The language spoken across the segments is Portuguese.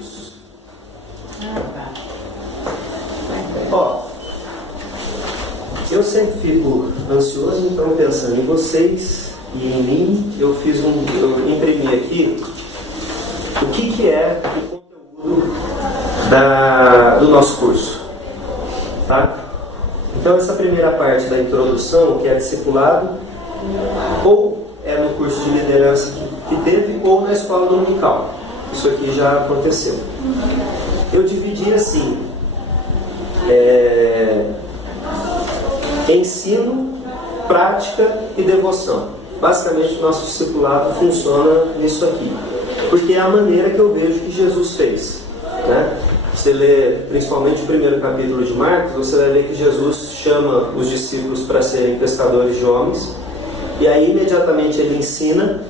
isso. Ó, eu sempre fico ansioso, então pensando em vocês e em mim, eu imprimi aqui o que é o conteúdo do nosso curso, tá? Então essa primeira parte da introdução, que é discipulado, ou é no curso de liderança que teve, ou na escola dominical. Isso aqui já aconteceu. Eu dividi assim, ensino, prática e devoção. Basicamente o nosso discipulado funciona nisso aqui, porque é a maneira que eu vejo que Jesus fez, né? Você lê principalmente o primeiro capítulo de Marcos, você vai ver que Jesus chama os discípulos para serem pescadores de homens, e aí imediatamente ele ensina,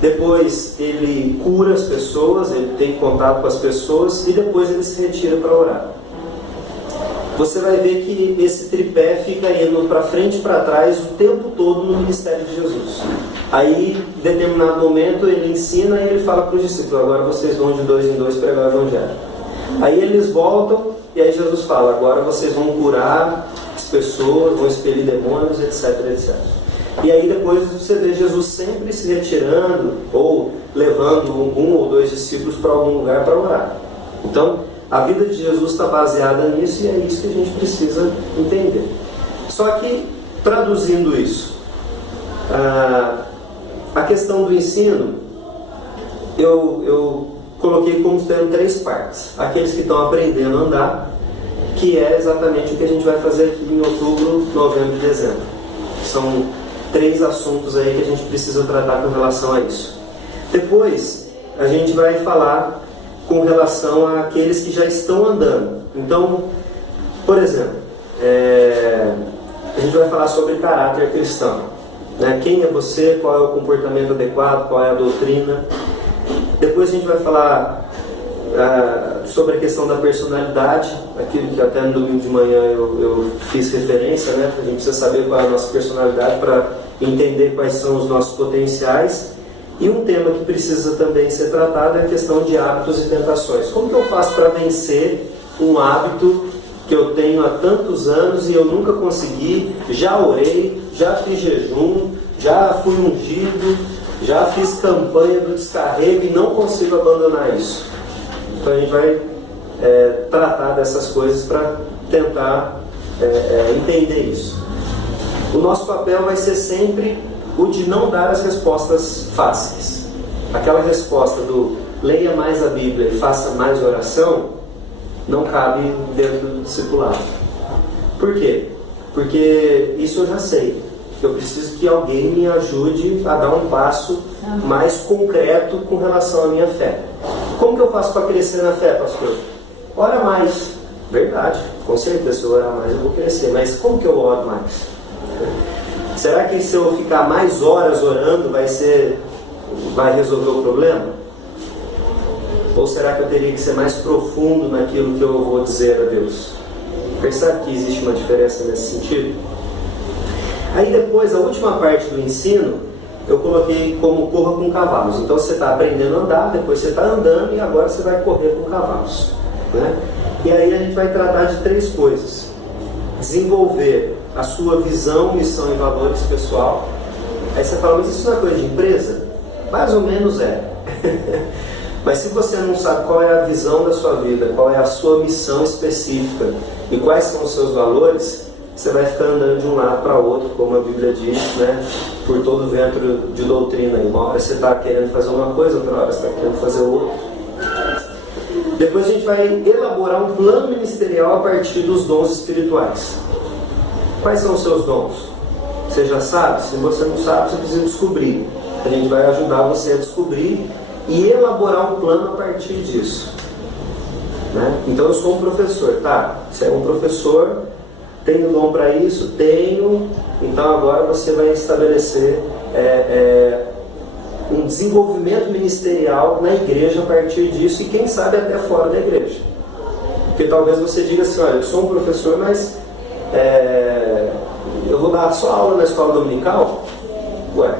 depois ele cura as pessoas, ele tem contato com as pessoas, e depois ele se retira para orar. Você vai ver que esse tripé fica indo para frente e para trás o tempo todo no ministério de Jesus. Aí, em determinado momento, ele ensina e ele fala para os discípulos: agora vocês vão de 2 em 2 pregar o evangelho. Aí eles voltam e aí Jesus fala: agora vocês vão curar as pessoas, vão expelir demônios, etc, etc. E aí depois você vê Jesus sempre se retirando ou levando um ou dois discípulos para algum lugar para orar. Então, a vida de Jesus está baseada nisso, e é isso que a gente precisa entender. Só que, traduzindo isso, a questão do ensino, eu coloquei como tendo 3 partes. Aqueles que estão aprendendo a andar, que é exatamente o que a gente vai fazer aqui em outubro, novembro e dezembro. São 3 assuntos aí que a gente precisa tratar com relação a isso. Depois, a gente vai falar com relação àqueles que já estão andando. Então, por exemplo, a gente vai falar sobre caráter cristão, né? Quem é você, qual é o comportamento adequado, qual é a doutrina. Depois a gente vai falar sobre a questão da personalidade, aquilo que até no domingo de manhã eu fiz referência, né? A gente precisa saber qual é a nossa personalidade para entender quais são os nossos potenciais. E um tema que precisa também ser tratado é a questão de hábitos e tentações. Como que eu faço para vencer um hábito que eu tenho há tantos anos e eu nunca consegui? Já orei, já fiz jejum, já fui ungido, já fiz campanha do descarrego e não consigo abandonar isso. Então a gente vai tratar dessas coisas para tentar entender isso. O nosso papel vai ser sempre o de não dar as respostas fáceis. Aquela resposta do leia mais a Bíblia e faça mais oração não cabe dentro do discipulado. Por quê? Porque isso eu já sei. Eu preciso que alguém me ajude a dar um passo mais concreto com relação à minha fé. Como que eu faço para crescer na fé, pastor? Ora mais. Verdade, com certeza, se eu orar mais eu vou crescer. Mas como que eu oro mais? Será que se eu ficar mais horas orando vai resolver o problema? Ou será que eu teria que ser mais profundo naquilo que eu vou dizer a Deus? Percebe que existe uma diferença nesse sentido? Aí depois, a última parte do ensino, eu coloquei como corra com cavalos. Então você está aprendendo a andar, depois você está andando e agora você vai correr com cavalos, né? E aí a gente vai tratar de 3 coisas: desenvolver a sua visão, missão e valores pessoal. Aí você fala: mas isso não é coisa de empresa? Mais ou menos é. Mas se você não sabe qual é a visão da sua vida, qual é a sua missão específica e quais são os seus valores, você vai ficar andando de um lado para outro, como a Bíblia diz, né? Por todo vento de doutrina. Uma hora você está querendo fazer uma coisa, outra hora você está querendo fazer outra. Depois a gente vai elaborar um plano ministerial a partir dos dons espirituais. Quais são os seus dons? Você já sabe? Se você não sabe, você precisa descobrir. A gente vai ajudar você a descobrir e elaborar um plano a partir disso, né? Então eu sou um professor, tá? Você é um professor, tenho dom para isso? Tenho. Então agora você vai estabelecer um desenvolvimento ministerial na igreja a partir disso, e quem sabe até fora da igreja. Porque talvez você diga assim: olha, eu sou um professor, mas eu vou dar só aula na escola dominical? Ué,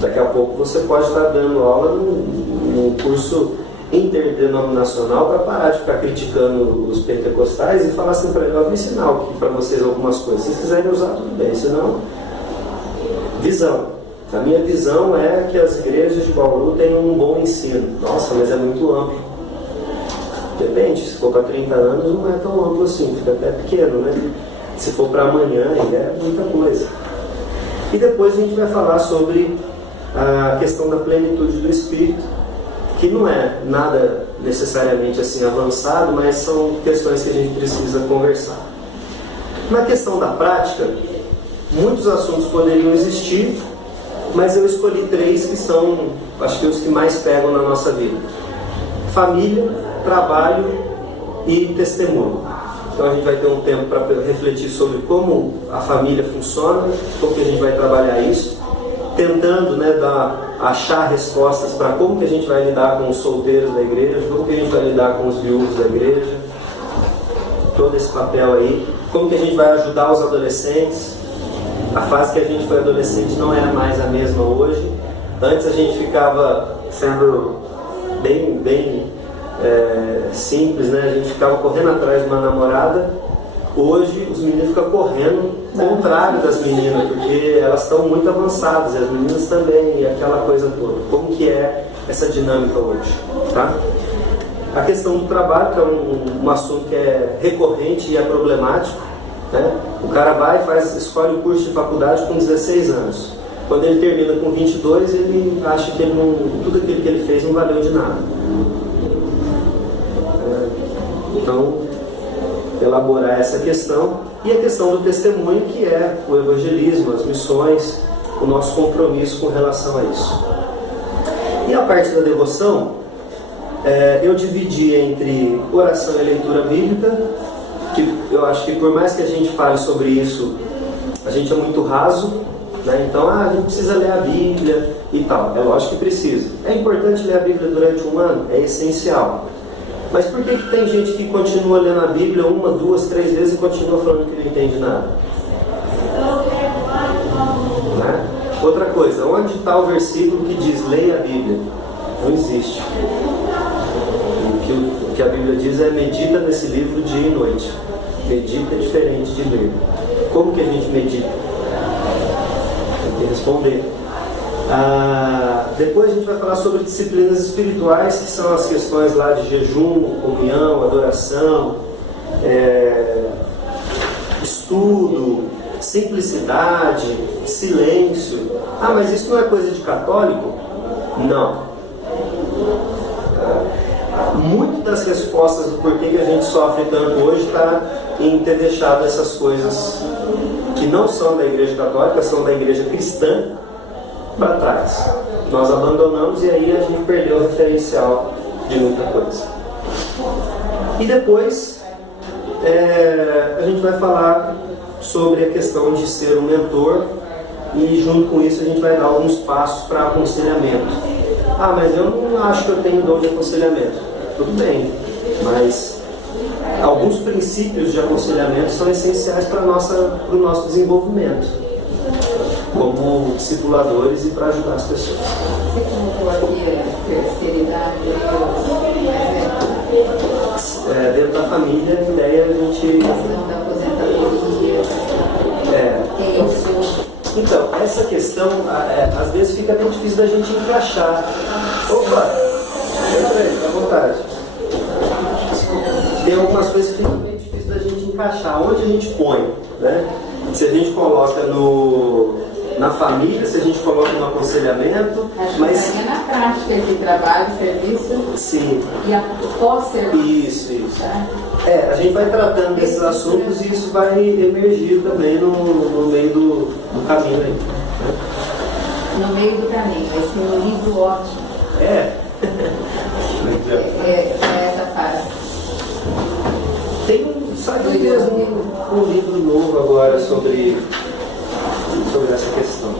daqui a pouco você pode estar dando aula num curso interdenominacional para parar de ficar criticando os pentecostais e falar assim para ele: eu vou ensinar aqui para vocês algumas coisas. Se vocês quiserem usar, tudo bem, senão... Visão. A minha visão é que as igrejas de Bauru têm um bom ensino. Nossa, mas é muito amplo. Depende, se for para 30 anos não é tão amplo assim, fica até pequeno, né? Se for para amanhã ainda é muita coisa. E depois a gente vai falar sobre a questão da plenitude do Espírito, que não é nada necessariamente assim avançado, mas são questões que a gente precisa conversar. Na questão da prática, muitos assuntos poderiam existir, mas eu escolhi 3 que são, acho que os que mais pegam na nossa vida: família, trabalho e testemunho. Então a gente vai ter um tempo para refletir sobre como a família funciona, como que a gente vai trabalhar isso, tentando, né, achar respostas para como que a gente vai lidar com os solteiros da igreja, como que a gente vai lidar com os viúvos da igreja, todo esse papel aí, como que a gente vai ajudar os adolescentes. A fase que a gente foi adolescente não é mais a mesma hoje. Antes a gente ficava sendo bem simples, né? A gente ficava correndo atrás de uma namorada. Hoje os meninos ficam correndo contrário das meninas, porque elas estão muito avançadas, e as meninas também, e aquela coisa toda. Como que é essa dinâmica hoje, tá? A questão do trabalho, que é um assunto que é recorrente e é problemático, né? O cara escolhe o curso de faculdade com 16 anos. Quando ele termina com 22, ele acha que tudo aquilo que ele fez não valeu de nada. Então, elaborar essa questão. E a questão do testemunho, que é o evangelismo, as missões, o nosso compromisso com relação a isso. E a parte da devoção, eu dividi entre oração e leitura bíblica, que eu acho que por mais que a gente fale sobre isso, a gente é muito raso, né? Então, a gente precisa ler a Bíblia e tal. É lógico que precisa. É importante ler a Bíblia durante um ano? É essencial. Mas por que tem gente que continua lendo a Bíblia 1, 2, 3 vezes e continua falando que não entende nada? Né? Outra coisa, onde está o versículo que diz leia a Bíblia? Não existe. O que a Bíblia diz é medita nesse livro dia e noite. Medita é diferente de ler. Como que a gente medita? Tem que responder. Depois a gente vai falar sobre disciplinas espirituais, que são as questões lá de jejum, comunhão, adoração, estudo, simplicidade, silêncio. Mas isso não é coisa de católico? Não. Muito das respostas do porquê que a gente sofre tanto hoje está em ter deixado essas coisas que não são da igreja católica, são da igreja cristã, para trás. Nós abandonamos e aí a gente perdeu o referencial de muita coisa. E depois a gente vai falar sobre a questão de ser um mentor, e junto com isso a gente vai dar alguns passos para aconselhamento. Mas eu não acho que eu tenho dom de aconselhamento. Tudo bem, mas alguns princípios de aconselhamento são essenciais para o nosso desenvolvimento como discipuladores e para ajudar as pessoas. Você colocou aqui a terceira idade? Dentro da família, a ideia é a gente... A questão da aposentadoria. Isso. Então, essa questão, às vezes fica bem difícil da gente encaixar. Opa! Entra aí, fica à vontade. Tem algumas coisas que ficam bem difíceis da gente encaixar. Onde a gente põe, né? Se a gente coloca na família, se a gente coloca no aconselhamento, mas é na prática de trabalho, serviço. Sim. E pós-serviço. Isso. Tá? A gente vai tratando desses assuntos e isso vai emergir também no meio do caminho aí. No meio do caminho, vai ser um livro ótimo. Essa fase. Saiu mesmo um livro novo agora sobre essa questão.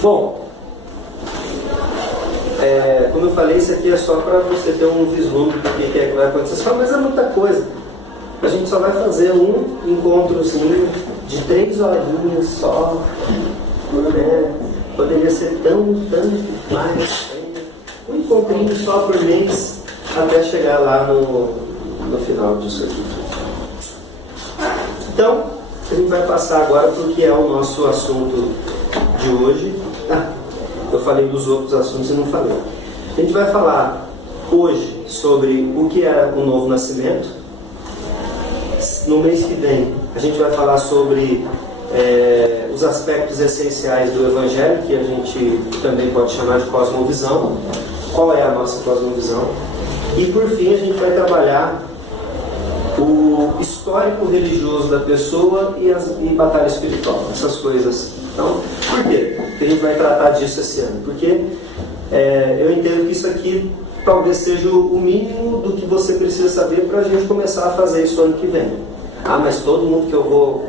Bom, como eu falei, isso aqui é só para você ter um vislumbre do que é que vai acontecer. Você fala, mas é muita coisa. A gente só vai fazer um encontrozinho de 3 horinhas só. Poderia ser tanto mais. Um pouquinho só por mês até chegar lá no final disso aqui. Então, a gente vai passar agora para o que é o nosso assunto de hoje. Eu falei dos outros assuntos e não falei. A gente vai falar hoje sobre o que é o novo nascimento. No mês que vem, a gente vai falar sobre os aspectos essenciais do Evangelho, que a gente também pode chamar de cosmovisão. Qual é a nossa cosmovisão? E por fim, a gente vai trabalhar o histórico religioso da pessoa e batalha espiritual, essas coisas. Então, por quê? Porque a gente vai tratar disso esse ano. Porque eu entendo que isso aqui talvez seja o mínimo do que você precisa saber para a gente começar a fazer isso ano que vem. Mas todo mundo que eu vou,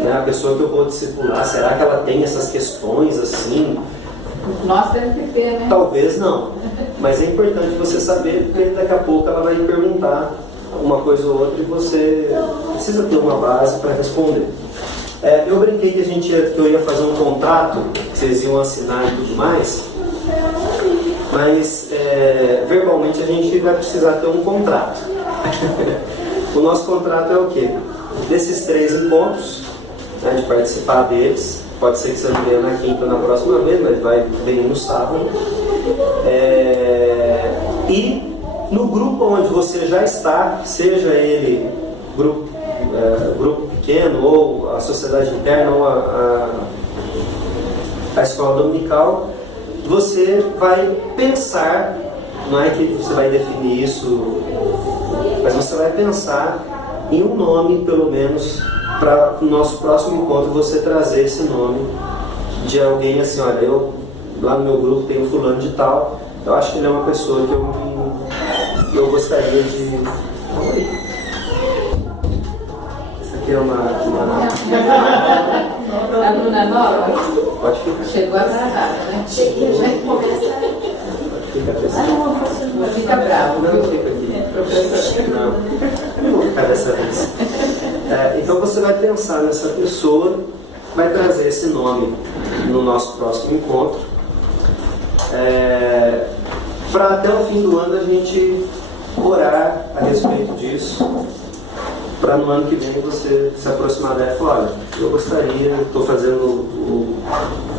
a pessoa que eu vou discipular, será que ela tem essas questões assim? Nós temos que ter, né? Talvez não, mas é importante você saber, porque daqui a pouco ela vai perguntar uma coisa ou outra e você precisa ter uma base para responder. Eu brinquei que eu ia fazer um contrato, que vocês iam assinar e tudo mais, mas verbalmente a gente vai precisar ter um contrato. O nosso contrato é o quê? Desses 3 encontros, de participar deles. Pode ser que você não venha na quinta ou na próxima vez, mas vai vir no sábado. E no grupo onde você já está, seja ele grupo pequeno, ou a sociedade interna, ou a escola dominical, você vai pensar, não é que você vai definir isso, mas você vai pensar em um nome, pelo menos, para o nosso próximo encontro você trazer esse nome de alguém assim, olha, eu lá no meu grupo tenho fulano de tal, eu acho que ele é uma pessoa que eu gostaria de... Oi. Isso aqui é uma... A Bruna nova? Pode ficar. Chegou atrasada, né? Cheguei, já começa. Pode ficar, pessoal. Não fica bravo, Não, viu? fica aqui. Professor. Não vou ficar dessa vez. Então você vai pensar nessa pessoa, vai trazer esse nome no nosso próximo encontro, para até o fim do ano a gente orar a respeito disso, para no ano que vem você se aproximar dela e falar, olha, eu gostaria, estou fazendo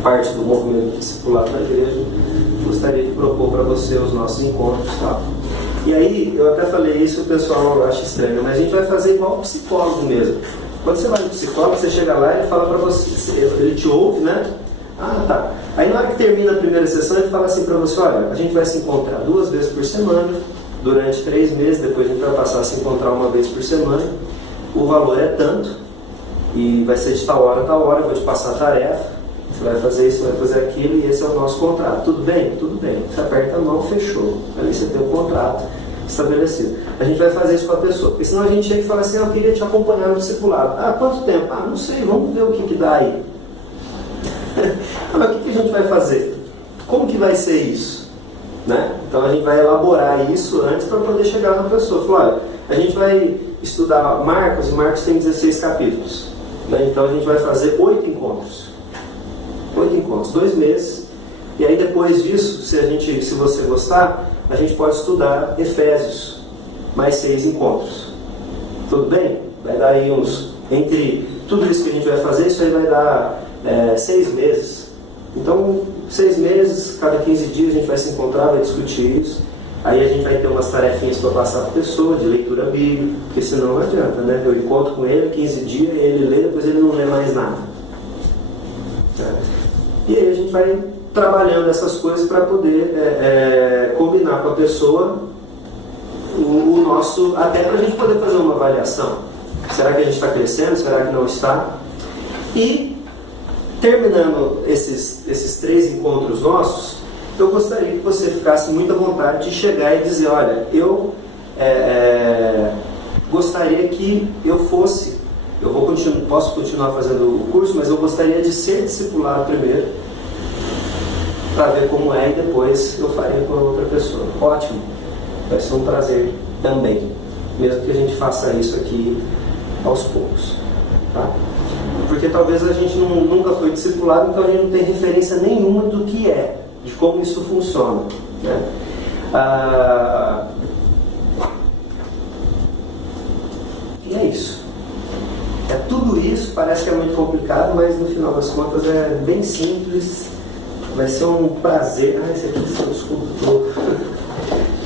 parte do movimento discipulado da igreja, gostaria de propor para você os nossos encontros e tal. E aí, eu até falei isso, o pessoal acha estranho, mas a gente vai fazer igual o psicólogo mesmo. Quando você vai no psicólogo, você chega lá e ele fala pra você, ele te ouve, né? Tá. Aí na hora que termina a primeira sessão, ele fala assim pra você, olha, a gente vai se encontrar 2 vezes por semana, durante 3 meses, depois a gente vai passar a se encontrar 1 vez por semana, o valor é tanto, e vai ser de tal hora, eu vou te passar a tarefa, você vai fazer isso, vai fazer aquilo, e esse é o nosso contrato. Tudo bem? Tudo bem. Você aperta a mão, fechou. Ali você tem o contrato estabelecido. A gente vai fazer isso com a pessoa. Porque senão a gente chega e fala assim, eu queria te acompanhar no discipulado. Quanto tempo? Não sei, vamos ver o que dá aí. Mas o que a gente vai fazer? Como que vai ser isso? Né? Então a gente vai elaborar isso antes para poder chegar na pessoa. Falar, olha, a gente vai estudar Marcos, e Marcos tem 16 capítulos. Né? Então a gente vai fazer 8 encontros. 8 encontros, 2 meses, e aí depois disso, se você gostar, a gente pode estudar Efésios, mais 6 encontros. Tudo bem? Vai dar aí entre tudo isso que a gente vai fazer, isso aí vai dar 6 meses. Então, 6 meses, cada 15 dias a gente vai se encontrar, vai discutir isso. Aí a gente vai ter umas tarefinhas para passar para a pessoa, de leitura bíblica, porque senão não adianta, né? Eu encontro com ele 15 dias, ele lê, depois ele não lê mais nada. E aí a gente vai trabalhando essas coisas para poder combinar com a pessoa o nosso, até para a gente poder fazer uma avaliação. Será que a gente está crescendo? Será que não está? E terminando esses 3 encontros nossos, eu gostaria que você ficasse muito à vontade de chegar e dizer, olha, eu gostaria que eu fosse, posso continuar fazendo o curso, mas eu gostaria de ser discipulado primeiro, para ver como é, e depois eu faria com a outra pessoa. Ótimo, vai ser um prazer também, mesmo que a gente faça isso aqui aos poucos, tá? Porque talvez a gente nunca foi discipulado, então a gente não tem referência nenhuma do que é, de como isso funciona, né? E é isso. Tudo isso parece que é muito complicado, mas no final das contas é bem simples. Vai ser um prazer. Esse aqui é o escultor.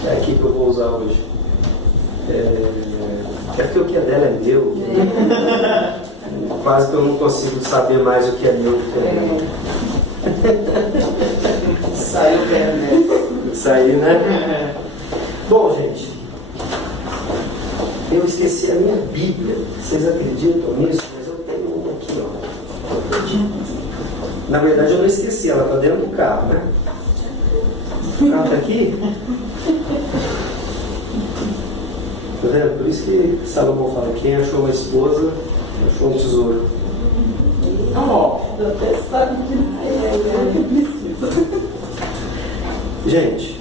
É aqui que eu vou usar hoje. Porque o que é dela é meu. Quase que eu não consigo saber mais o que é meu do que é meu. Saiu bem, né? Saiu, né? Bom, gente, eu esqueci a minha Bíblia. Vocês acreditam nisso? Mas eu tenho uma aqui, ó. Na verdade, eu não esqueci, ela está dentro do carro, né? O carro está aqui? Tá vendo? Por isso que Salomão fala: quem achou uma esposa, achou um tesouro. Eu até sabe que precisa. Gente,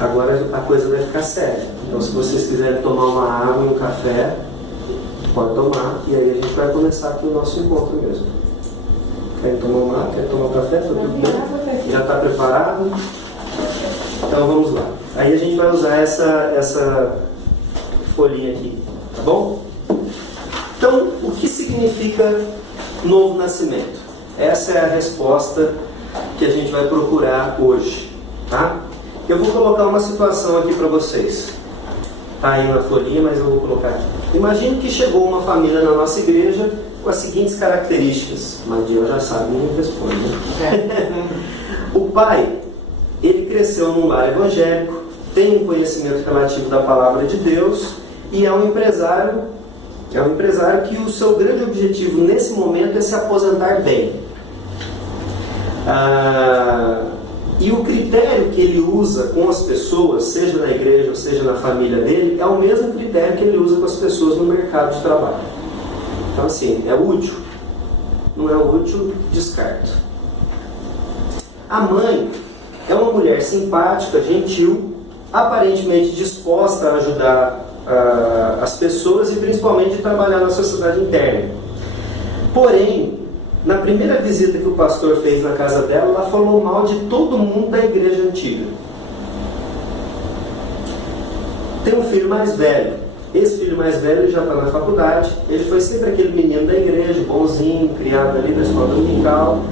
agora a coisa vai ficar séria. Então, se vocês quiserem tomar uma água e um café, pode tomar. E aí a gente vai começar aqui o nosso encontro mesmo. Quer tomar uma água? Quer tomar um café? Tá tudo bem? Já está preparado? Então vamos lá. Aí a gente vai usar essa folhinha aqui, tá bom? Então, o que significa novo nascimento? Essa é a resposta que a gente vai procurar hoje, tá? Eu vou colocar uma situação aqui para vocês. Tá aí na folhinha, mas eu vou colocar aqui. Imagine que chegou uma família na nossa igreja com as seguintes características. Madiel já sabe, ninguém responde, né? O pai, ele cresceu num lar evangélico, tem um conhecimento relativo da palavra de Deus e é um empresário que o seu grande objetivo nesse momento é se aposentar bem. E o critério que ele usa com as pessoas, seja na igreja ou seja na família dele, é o mesmo critério que ele usa com as pessoas no mercado de trabalho. Então assim, é útil? Não é útil, descarto. A mãe é uma mulher simpática, gentil, aparentemente disposta a ajudar as pessoas e principalmente trabalhar na sociedade interna. Porém, na primeira visita que o pastor fez na casa dela, ela falou mal de todo mundo da igreja antiga. Tem um filho mais velho. Esse filho mais velho já está na faculdade. Ele foi sempre aquele menino da igreja, bonzinho, criado ali na escola dominical.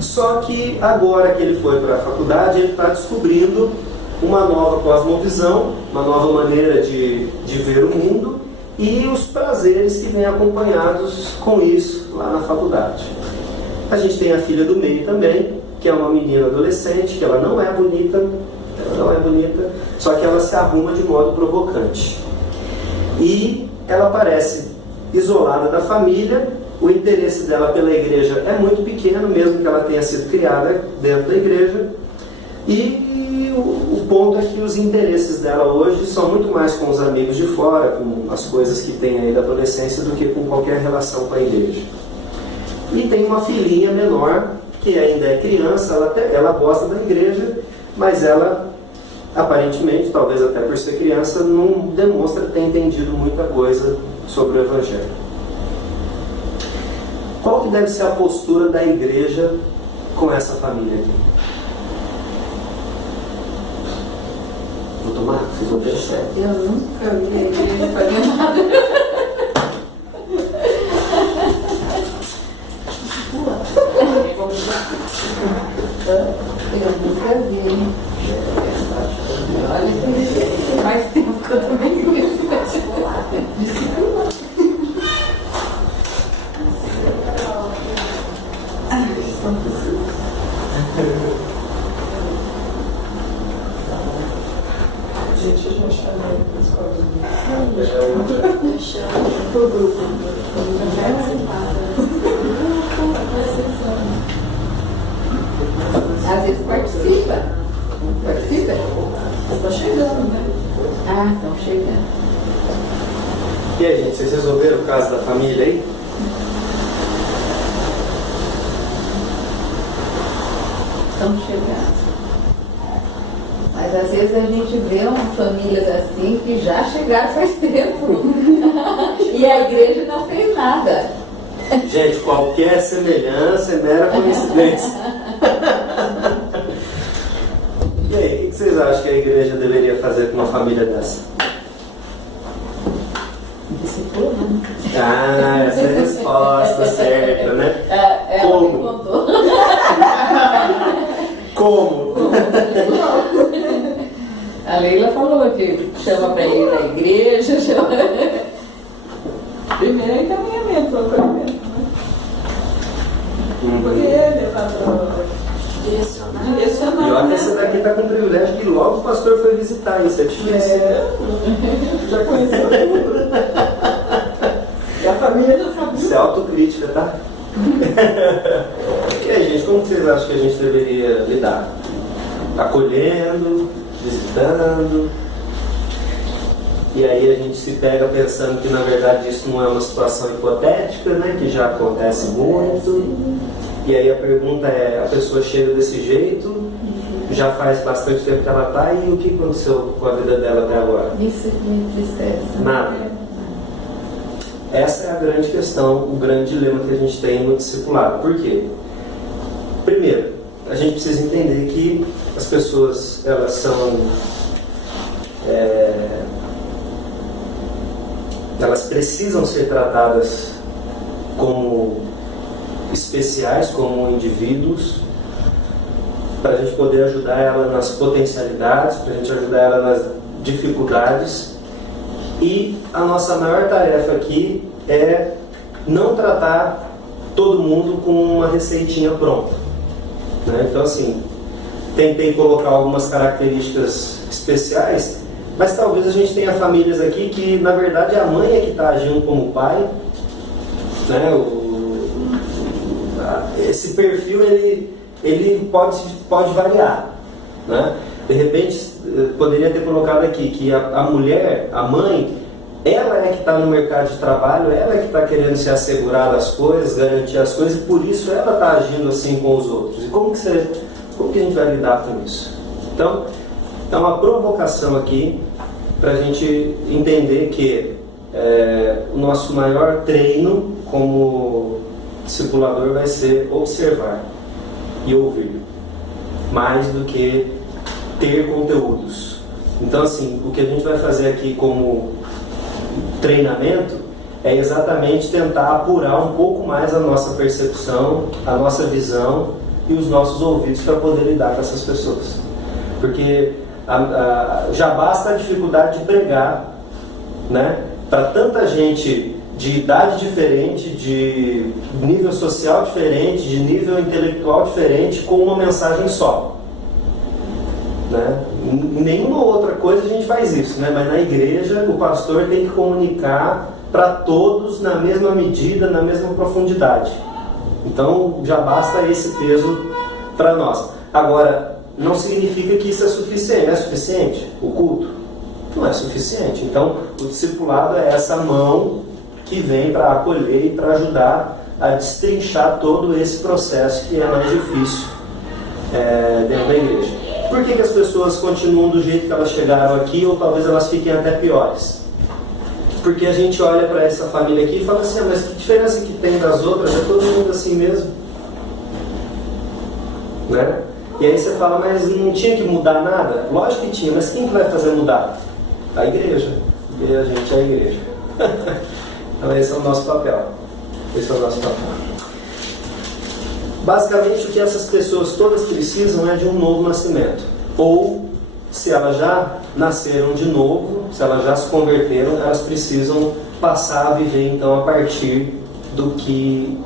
Só que agora que ele foi para a faculdade, ele está descobrindo uma nova cosmovisão, uma nova maneira de ver o mundo e os prazeres que vêm acompanhados com isso lá na faculdade. A gente tem a filha do meio também, que é uma menina adolescente, que ela não é bonita, só que ela se arruma de modo provocante. E ela parece isolada da família, o interesse dela pela igreja é muito pequeno, mesmo que ela tenha sido criada dentro da igreja. E o ponto é que os interesses dela hoje são muito mais com os amigos de fora, com as coisas que tem aí da adolescência, do que com qualquer relação com a igreja. E tem uma filhinha menor, que ainda é criança, ela gosta da igreja, mas ela, aparentemente, talvez até por ser criança, não demonstra ter entendido muita coisa sobre o Evangelho. Qual que deve ser a postura da igreja com essa família aqui? Vou tomar? Vocês vão pensar. Eu nunca vi a igreja fazer nada. Eu nunca vi. Olha que tem mais tempo que eu também vi. Disciplina. Gente, a gente tá na escola do Pro grupo. Às vezes participa. Participa? Está chegando, né? Ah, estão chegando. E aí, gente, vocês resolveram o caso da família aí? Estão chegando. Mas às vezes a gente vê famílias assim que já chegaram faz tempo. E a igreja não fez nada. Gente, qualquer semelhança é mera coincidência. E aí, o que vocês acham que a igreja deveria fazer com uma família dessa? Discipula, né? Ah, essa é a resposta certa, né? Ela Como? me contou. Como? A Leila falou que chama para ir na igreja, chama... Primeiro é encaminhamento, acolhimento, né? Porque ele é para Direcionar. direcionar. E olha, né? esse daqui está com o privilégio que logo o pastor foi visitar, isso é difícil. Já conheceu tudo. E a família já sabia. Isso é autocrítica, tá? E aí, gente, como que vocês acham que a gente deveria lidar? Acolhendo, visitando. E aí a gente se pega pensando que na verdade isso não é uma situação hipotética, né? Que já acontece muito. E aí a pergunta é, a pessoa chega desse jeito, já faz bastante tempo que ela está, e o que aconteceu com a vida dela até agora? Isso me entristece. Nada. Essa é a grande questão, o grande dilema que a gente tem no discipulado. Por quê? Primeiro, a gente precisa entender que as pessoas, elas são... elas precisam ser tratadas como especiais, como indivíduos, para a gente poder ajudar ela nas potencialidades, para a gente ajudar ela nas dificuldades. E a nossa maior tarefa aqui é não tratar todo mundo com uma receitinha pronta, né? Então, assim, tentei colocar algumas características especiais, mas talvez a gente tenha famílias aqui que, na verdade, a mãe é que está agindo como pai, né? Esse perfil, ele pode variar, né? De repente, poderia ter colocado aqui que a mulher, a mãe, ela é que está no mercado de trabalho, ela é que está querendo se assegurar das coisas, garantir as coisas, e por isso ela está agindo assim com os outros. E como que a gente vai lidar com isso? Então, é uma provocação aqui para a gente entender que o nosso maior treino como discipulador vai ser observar e ouvir, mais do que ter conteúdos. Então, assim, o que a gente vai fazer aqui como treinamento é exatamente tentar apurar um pouco mais a nossa percepção, a nossa visão e os nossos ouvidos para poder lidar com essas pessoas. Porque já basta a dificuldade de pregar, né? Para tanta gente de idade diferente, de nível social diferente, de nível intelectual diferente, com uma mensagem só, né? Em nenhuma outra coisa a gente faz isso, né? Mas na igreja o pastor tem que comunicar para todos na mesma medida, na mesma profundidade. Então já basta esse peso para nós. Agora, não significa que isso é suficiente. É suficiente? O culto? Não é suficiente. Então o discipulado é essa mão que vem para acolher e para ajudar a destrinchar todo esse processo que é mais difícil dentro da igreja. Por que as pessoas continuam do jeito que elas chegaram aqui, ou talvez elas fiquem até piores? Porque a gente olha para essa família aqui e fala assim, mas que diferença que tem das outras? É todo mundo assim mesmo, né? E aí você fala, mas não tinha que mudar nada? Lógico que tinha, mas quem que vai fazer mudar? A igreja. E a gente é a igreja. Então esse é o nosso papel. Esse é o nosso papel. Basicamente o que essas pessoas todas precisam é de um novo nascimento. Ou, se elas já nasceram de novo, se elas já se converteram, elas precisam passar a viver então a partir do que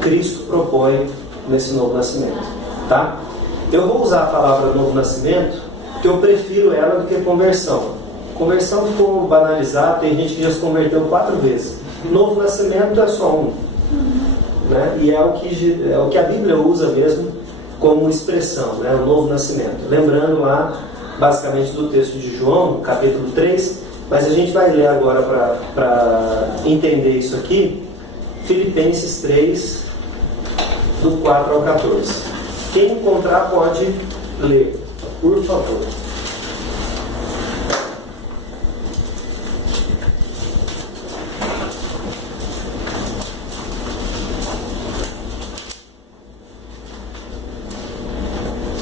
Cristo propõe nesse novo nascimento. Tá? Eu vou usar a palavra novo nascimento porque eu prefiro ela do que conversão. Conversão ficou banalizada, tem gente que já se converteu 4 vezes. Novo nascimento é só um. Né? E é o que a Bíblia usa mesmo como expressão, né? O novo nascimento. Lembrando lá, basicamente, do texto de João, capítulo 3, mas a gente vai ler agora para entender isso aqui, Filipenses 3, do 4 ao 14. Quem encontrar pode ler, por favor.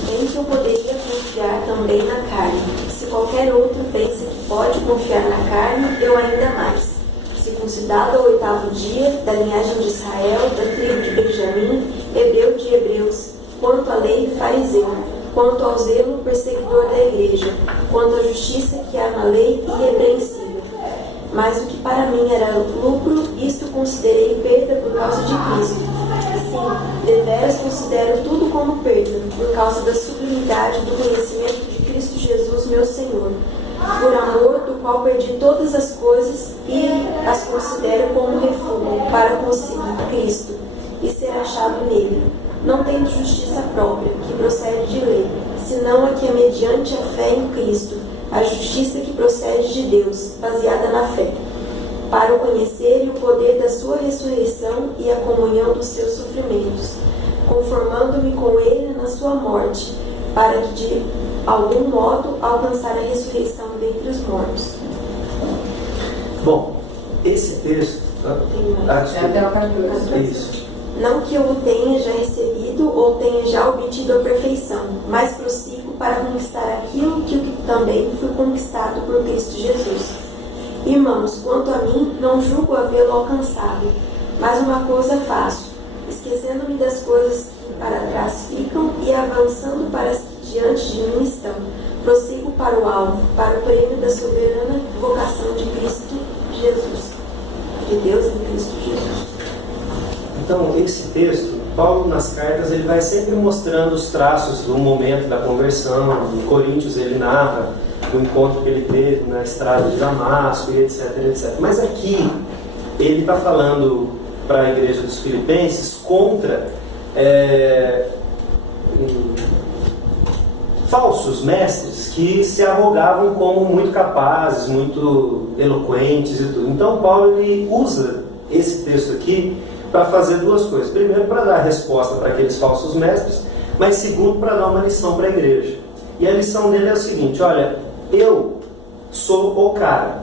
Bem que eu poderia confiar Se qualquer outro pensa que pode confiar na carne, eu ainda mais. Circuncidado ao 8º dia, da linhagem de Israel, da tribo de Benjamim, hebreu de hebreus, quanto à lei, fariseu, quanto ao zelo, perseguidor da igreja, quanto à justiça que ama a lei, irrepreensível. Mas o que para mim era lucro, isto considerei perda por causa de Cristo. Sim, deveras considero tudo como perda, por causa da sublimidade do conhecimento de Cristo Jesus, meu Senhor, por amor do qual perdi todas as coisas e as considero como refúgio para conseguir Cristo e ser achado nele, não tendo justiça própria, que procede de lei, senão a que é mediante a fé em Cristo, a justiça que procede de Deus, baseada na fé, para o conhecer e o poder da sua ressurreição e a comunhão dos seus sofrimentos, conformando-me com ele na sua morte, para que de algum modo alcançar a ressurreição dentre os mortos. Bom, esse texto... Até o 14. Isso. Não que eu o tenha já recebido ou tenha já obtido a perfeição, mas prossigo para conquistar aquilo que também fui conquistado por Cristo Jesus. Irmãos, quanto a mim, não julgo havê-lo alcançado, mas uma coisa faço, esquecendo-me das coisas que para trás ficam e avançando para as que diante de mim estão. Prossigo para o alvo, para o prêmio da soberana vocação de Cristo Jesus, de Deus em Cristo Jesus. Então, esse texto, Paulo nas cartas, ele vai sempre mostrando os traços do momento da conversão. Em Coríntios ele narra o encontro que ele teve na estrada de Damasco, e etc, etc. Mas aqui, ele está falando para a igreja dos Filipenses contra falsos mestres que se arrogavam como muito capazes, muito eloquentes e tudo. Então, Paulo ele usa esse texto aqui para fazer duas coisas. Primeiro, para dar resposta para aqueles falsos mestres, mas segundo, para dar uma lição para a igreja. E a lição dele é o seguinte: olha, eu sou o cara,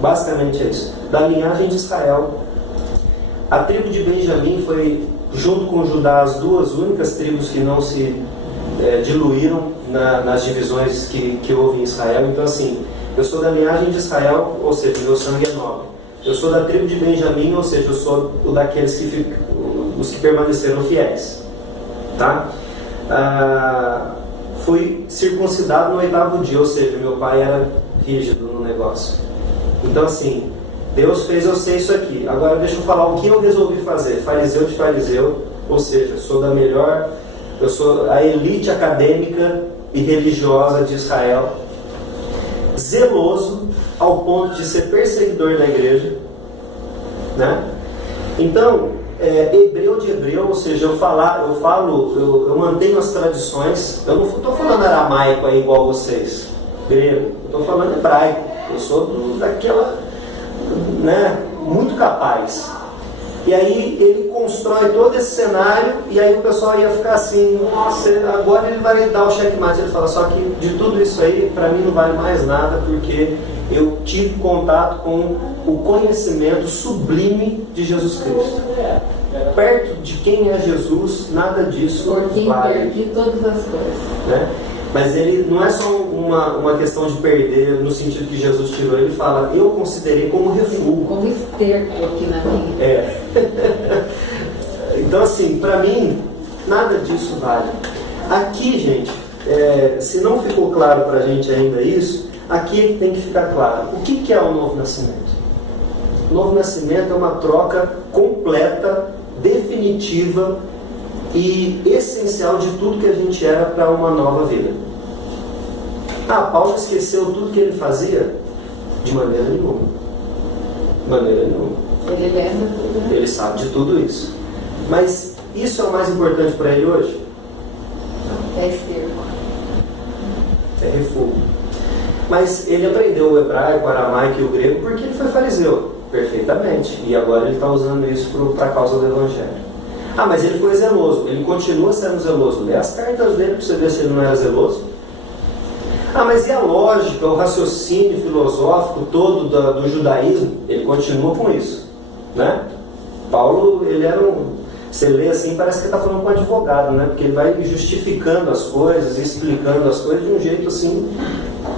basicamente é isso, da linhagem de Israel. A tribo de Benjamim foi, junto com Judá, as duas únicas tribos que não se diluíram nas divisões que houve em Israel. Então, assim, eu sou da linhagem de Israel, ou seja, meu sangue é nobre. Eu sou da tribo de Benjamim, ou seja, eu sou daqueles os que permaneceram fiéis. Tá? Fui circuncidado no 8º dia, ou seja, meu pai era rígido no negócio. Então, assim, Deus fez eu ser isso aqui. Agora deixa eu falar o que eu resolvi fazer. Fariseu de fariseu, ou seja, sou da melhor, eu sou a elite acadêmica e religiosa de Israel. Zeloso ao ponto de ser perseguidor da igreja, né? Então, hebreu de hebreu, ou seja, eu mantenho as tradições. Eu não estou falando aramaico aí igual vocês, grego, eu estou falando hebraico. Eu sou daquela, né, muito capaz. E aí ele constrói todo esse cenário, e aí o pessoal ia ficar assim: nossa, agora ele vai dar o checkmate. Ele fala: só que de tudo isso aí, para mim não vale mais nada, porque eu tive contato com o conhecimento sublime de Jesus Cristo. Perto de quem é Jesus, nada disso vale. Perdi todas as coisas. Né? Mas ele não é só uma questão de perder no sentido que Jesus tirou. Ele fala: eu considerei como refúgio, como esterco aqui na minha. Então, assim, para mim nada disso vale. Aqui, gente, se não ficou claro para a gente ainda isso, aqui tem que ficar claro. O que é o novo nascimento? O novo nascimento é uma troca completa, definitiva e essencial de tudo que a gente era para uma nova vida. Paulo esqueceu tudo que ele fazia? De maneira nenhuma. De maneira nenhuma. Ele lembra tudo. Ele sabe de tudo isso. Mas isso é o mais importante para ele hoje? É esterco. É refúgio. Mas ele aprendeu o hebraico, o aramaico e o grego porque ele foi fariseu. Perfeitamente. E agora ele está usando isso para a causa do evangelho. Mas ele foi zeloso. Ele continua sendo zeloso. Lê as cartas dele para você ver se ele não era zeloso. Mas e a lógica, o raciocínio filosófico todo do judaísmo? Ele continua com isso, né? Paulo, ele era Você lê assim, parece que está falando com um advogado, né? Porque ele vai justificando as coisas, explicando as coisas de um jeito assim,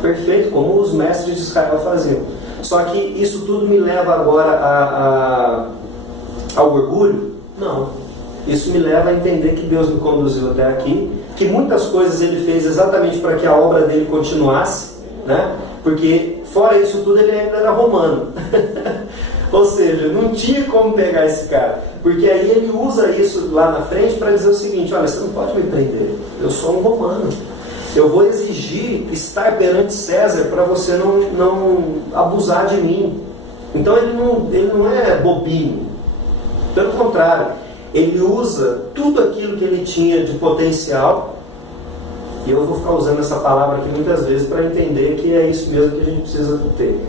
perfeito, como os mestres de Israel faziam. Só que isso tudo me leva agora ao orgulho? Não. Isso me leva a entender que Deus me conduziu até aqui, que muitas coisas Ele fez exatamente para que a obra dele continuasse, né? Porque fora isso tudo ele ainda era romano. Ou seja, não tinha como pegar esse cara. Porque aí ele usa isso lá na frente para dizer o seguinte: olha, você não pode me prender, eu sou um romano. Eu vou exigir estar perante César para você não abusar de mim. Então ele não é bobinho. Pelo contrário, ele usa tudo aquilo que ele tinha de potencial. E eu vou ficar usando essa palavra aqui muitas vezes para entender que é isso mesmo que a gente precisa ter.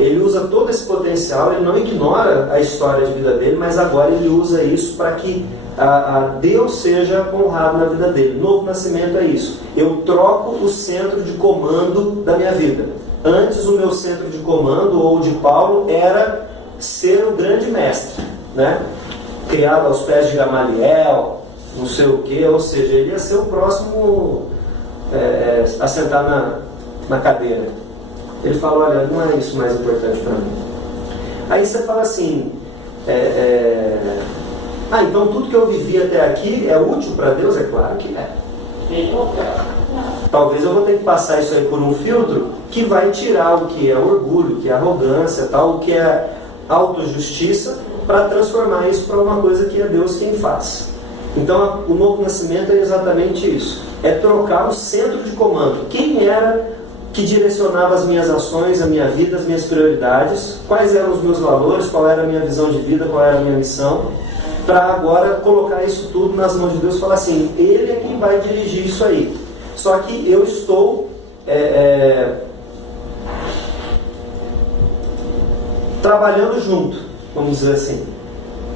Ele usa todo esse potencial, ele não ignora a história de vida dele, mas agora ele usa isso para que Deus seja honrado na vida dele. Novo nascimento é isso. Eu troco o centro de comando da minha vida. Antes o meu centro de comando, ou de Paulo, era ser o grande mestre, né? Criado aos pés de Gamaliel, não sei o que, ou seja, ele ia ser o próximo a sentar na cadeira. Ele fala: olha, não é isso mais importante para mim. Aí você fala assim: então tudo que eu vivi até aqui é útil para Deus? É claro que é. Talvez eu vou ter que passar isso aí por um filtro que vai tirar o que é orgulho, o que é arrogância, tal, o que é autojustiça, para transformar isso para uma coisa que é Deus quem faz. Então o novo nascimento é exatamente isso. É trocar o centro de comando. Quem era que direcionava as minhas ações, a minha vida, as minhas prioridades, quais eram os meus valores, qual era a minha visão de vida, qual era a minha missão, para agora colocar isso tudo nas mãos de Deus e falar assim: Ele é quem vai dirigir isso aí. Só que eu estou trabalhando junto, vamos dizer assim.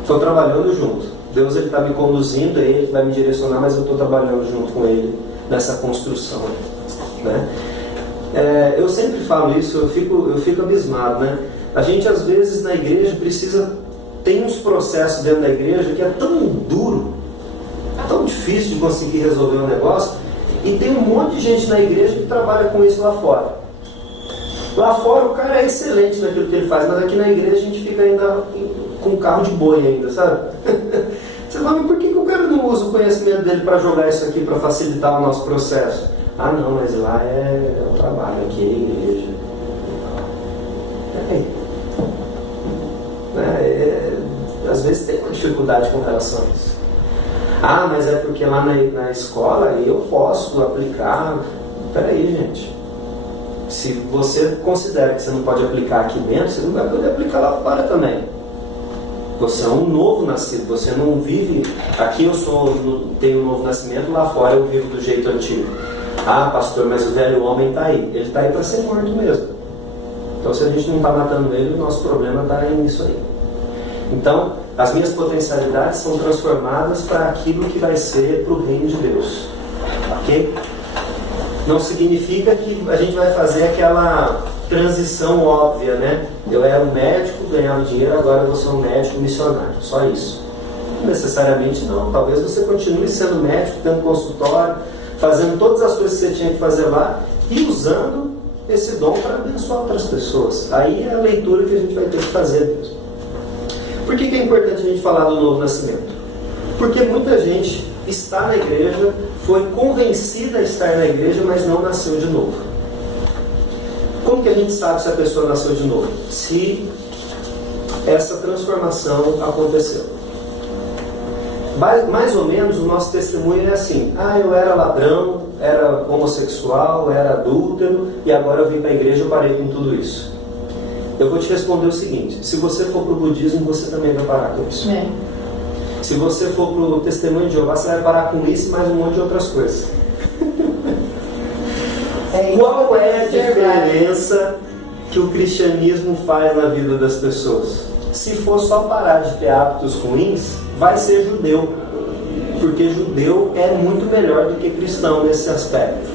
Estou trabalhando junto. Deus está me conduzindo, Ele vai me direcionar, mas eu estou trabalhando junto com Ele nessa construção, né? Eu sempre falo isso, eu fico abismado, né? A gente às vezes na igreja tem uns processos dentro da igreja que é tão duro, tão difícil de conseguir resolver um negócio, e tem um monte de gente na igreja que trabalha com isso lá fora. Lá fora o cara é excelente naquilo que ele faz, mas aqui na igreja a gente fica ainda com carro de boi ainda, sabe? Você fala: mas por que o cara não usa o conhecimento dele para jogar isso aqui, para facilitar o nosso processo? Ah não, mas lá é o trabalho, aqui é a igreja. Às vezes tem uma dificuldade com relação a isso. Ah, mas é porque lá na escola eu posso aplicar. Peraí, gente. Se você considera que você não pode aplicar aqui dentro, você não vai poder aplicar lá fora também. Você é um novo nascido, você não vive. Aqui eu tenho um novo nascimento, lá fora eu vivo do jeito antigo. Ah, pastor, mas o velho homem está aí. Ele está aí para ser morto mesmo. Então, se a gente não está matando ele, o nosso problema está nisso aí. Então, as minhas potencialidades são transformadas para aquilo que vai ser para o reino de Deus. Ok? Não significa que a gente vai fazer aquela transição óbvia, né? Eu era um médico, ganhava dinheiro, agora eu vou ser um médico missionário. Só isso. Necessariamente não. Talvez você continue sendo médico, tendo consultório, fazendo todas as coisas que você tinha que fazer lá e usando esse dom para abençoar outras pessoas. Aí é a leitura que a gente vai ter que fazer mesmo. Por que é importante a gente falar do novo nascimento? Porque muita gente está na igreja, foi convencida a estar na igreja, mas não nasceu de novo. Como que a gente sabe se a pessoa nasceu de novo? Se essa transformação aconteceu. Mais ou menos o nosso testemunho é assim: ah, eu era ladrão, era homossexual, era adúltero, e agora eu vim para a igreja e parei com tudo isso. Eu vou te responder o seguinte: se você for para o budismo, você também vai parar com isso. Se você for para o testemunho de Jeová, você vai parar com isso e mais um monte de outras coisas. Qual é a diferença que o cristianismo faz na vida das pessoas? Se for só parar de ter hábitos ruins, vai ser judeu, porque judeu é muito melhor do que cristão nesse aspecto.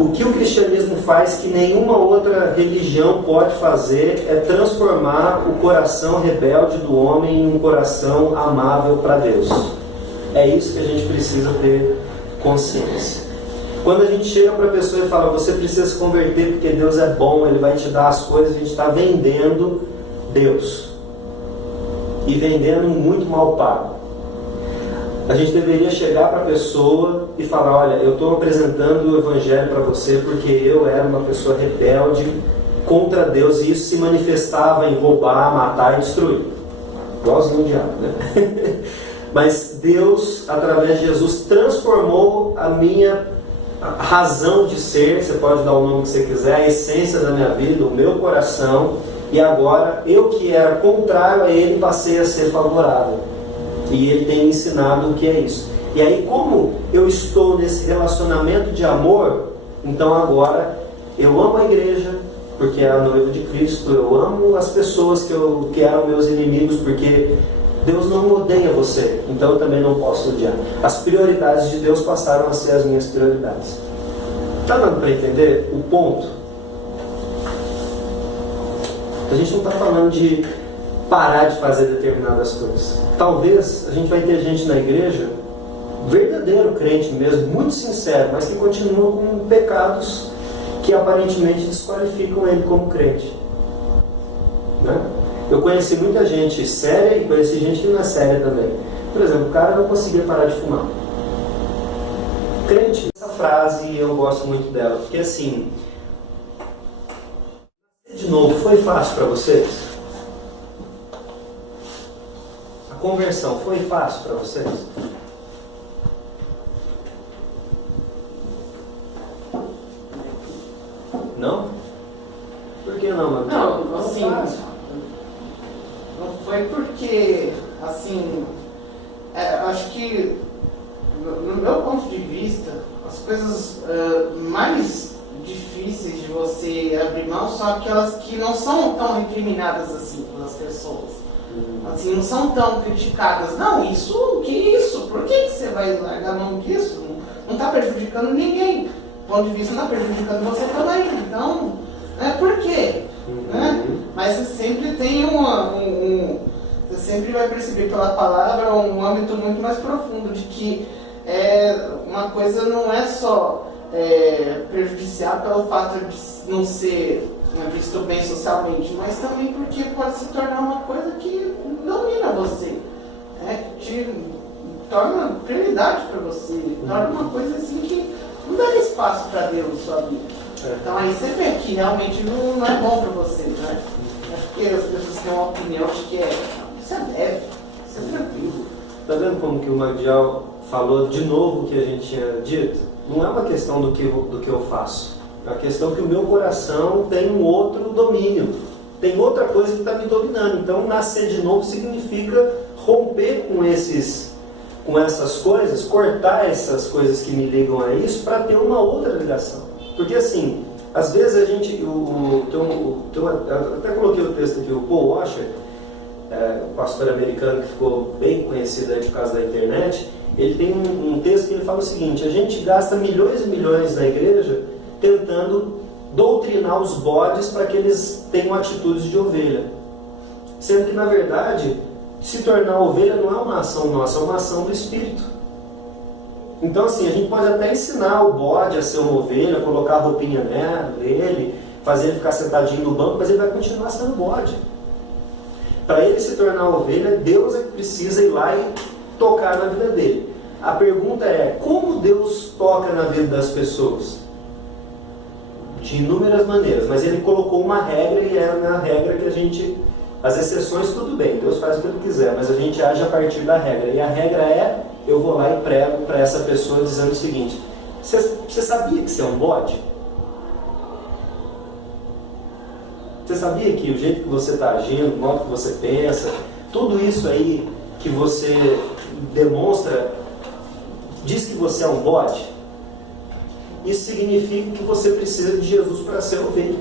O que o cristianismo faz que nenhuma outra religião pode fazer é transformar o coração rebelde do homem em um coração amável para Deus. É isso que a gente precisa ter consciência. Quando a gente chega para a pessoa e fala, você precisa se converter porque Deus é bom, Ele vai te dar as coisas, a gente está vendendo Deus. E vendendo muito mal pago. A gente deveria chegar para a pessoa e falar, olha, eu estou apresentando o Evangelho para você porque eu era uma pessoa rebelde contra Deus e isso se manifestava em roubar, matar e destruir. Igualzinho o diabo, né? Mas Deus, através de Jesus, transformou a minha razão de ser, você pode dar o nome que você quiser, a essência da minha vida, o meu coração, e agora eu que era contrário a Ele passei a ser favorável. E Ele tem me ensinado o que é isso. E aí, como eu estou nesse relacionamento de amor, então agora eu amo a igreja, porque é a noiva de Cristo, eu amo as pessoas que eram meus inimigos, porque Deus não odeia você, então eu também não posso odiar. As prioridades de Deus passaram a ser as minhas prioridades. Está dando para entender o ponto? A gente não está falando de parar de fazer determinadas coisas. Talvez a gente vai ter gente na igreja, verdadeiro crente mesmo, muito sincero, mas que continua com pecados que aparentemente desqualificam ele como crente. Né? Eu conheci muita gente séria e conheci gente que não é séria também. Por exemplo, o cara não conseguia parar de fumar. Crente, essa frase eu gosto muito dela, porque assim, de novo, foi fácil para vocês? A conversão foi fácil para vocês? Não? Por que não, Matheus? Não, assim, não foi porque, assim, acho que, no meu ponto de vista, as coisas mais difíceis de você abrir mão são aquelas que não são tão recriminadas assim pelas pessoas. Assim, não são tão criticadas. Não, isso, que isso? Por que você vai largar a mão disso? Não está prejudicando ninguém. Do ponto de vista, não está prejudicando você também. Então, por quê? Né? Mas você sempre tem você sempre vai perceber pela palavra um âmbito muito mais profundo de que uma coisa não é só prejudicial pelo fato de não ser visto bem socialmente, mas também porque pode se tornar uma coisa que domina você, te torna prioridade para você, torna uma coisa assim que não dá espaço para Deus na sua vida. Então aí você vê que realmente não é bom para você, né? Acho que as pessoas têm uma opinião de que isso é leve, isso é tranquilo. Tá vendo como que o Magdiel falou de novo o que a gente tinha dito? Não é uma questão do que eu faço. É uma questão que o meu coração tem um outro domínio. Tem outra coisa que está me dominando. Então, nascer de novo significa romper com essas coisas, cortar essas coisas que me ligam a isso para ter uma outra ligação. Porque assim, às vezes a gente... até coloquei o texto aqui, o Paul Washer, o pastor americano que ficou bem conhecido aí por causa da internet, ele tem um texto que ele fala o seguinte: a gente gasta milhões e milhões na igreja tentando doutrinar os bodes para que eles tenham atitudes de ovelha. Sendo que, na verdade, se tornar ovelha não é uma ação nossa, é uma ação do Espírito. Então, assim, a gente pode até ensinar o bode a ser uma ovelha, colocar a roupinha nele, fazer ele ficar sentadinho no banco, mas ele vai continuar sendo bode. Para ele se tornar ovelha, Deus é que precisa ir lá e tocar na vida dele. A pergunta é, como Deus toca na vida das pessoas? De inúmeras maneiras, mas ele colocou uma regra e é na regra que a gente... As exceções tudo bem, Deus faz o que ele quiser, mas a gente age a partir da regra. E a regra é, eu vou lá e prego para essa pessoa dizendo o seguinte: você sabia que você é um bode? Você sabia que o jeito que você está agindo, o modo que você pensa, tudo isso aí que você demonstra, diz que você é um bode? Isso significa que você precisa de Jesus para ser ovelha,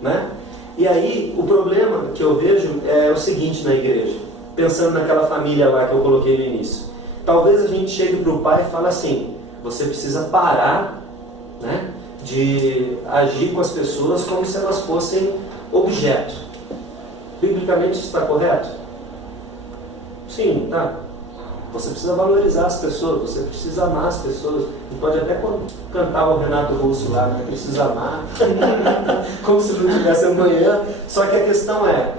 né? E aí, o problema que eu vejo é o seguinte na igreja, pensando naquela família lá que eu coloquei no início. Talvez a gente chegue para o pai e fale assim: você precisa parar de agir com as pessoas como se elas fossem objeto. Biblicamente isso está correto? Sim, tá. Você precisa valorizar as pessoas, você precisa amar as pessoas. E pode até cantar o Renato Russo lá, né? Precisa amar, como se não tivesse amanhã. Só que a questão é,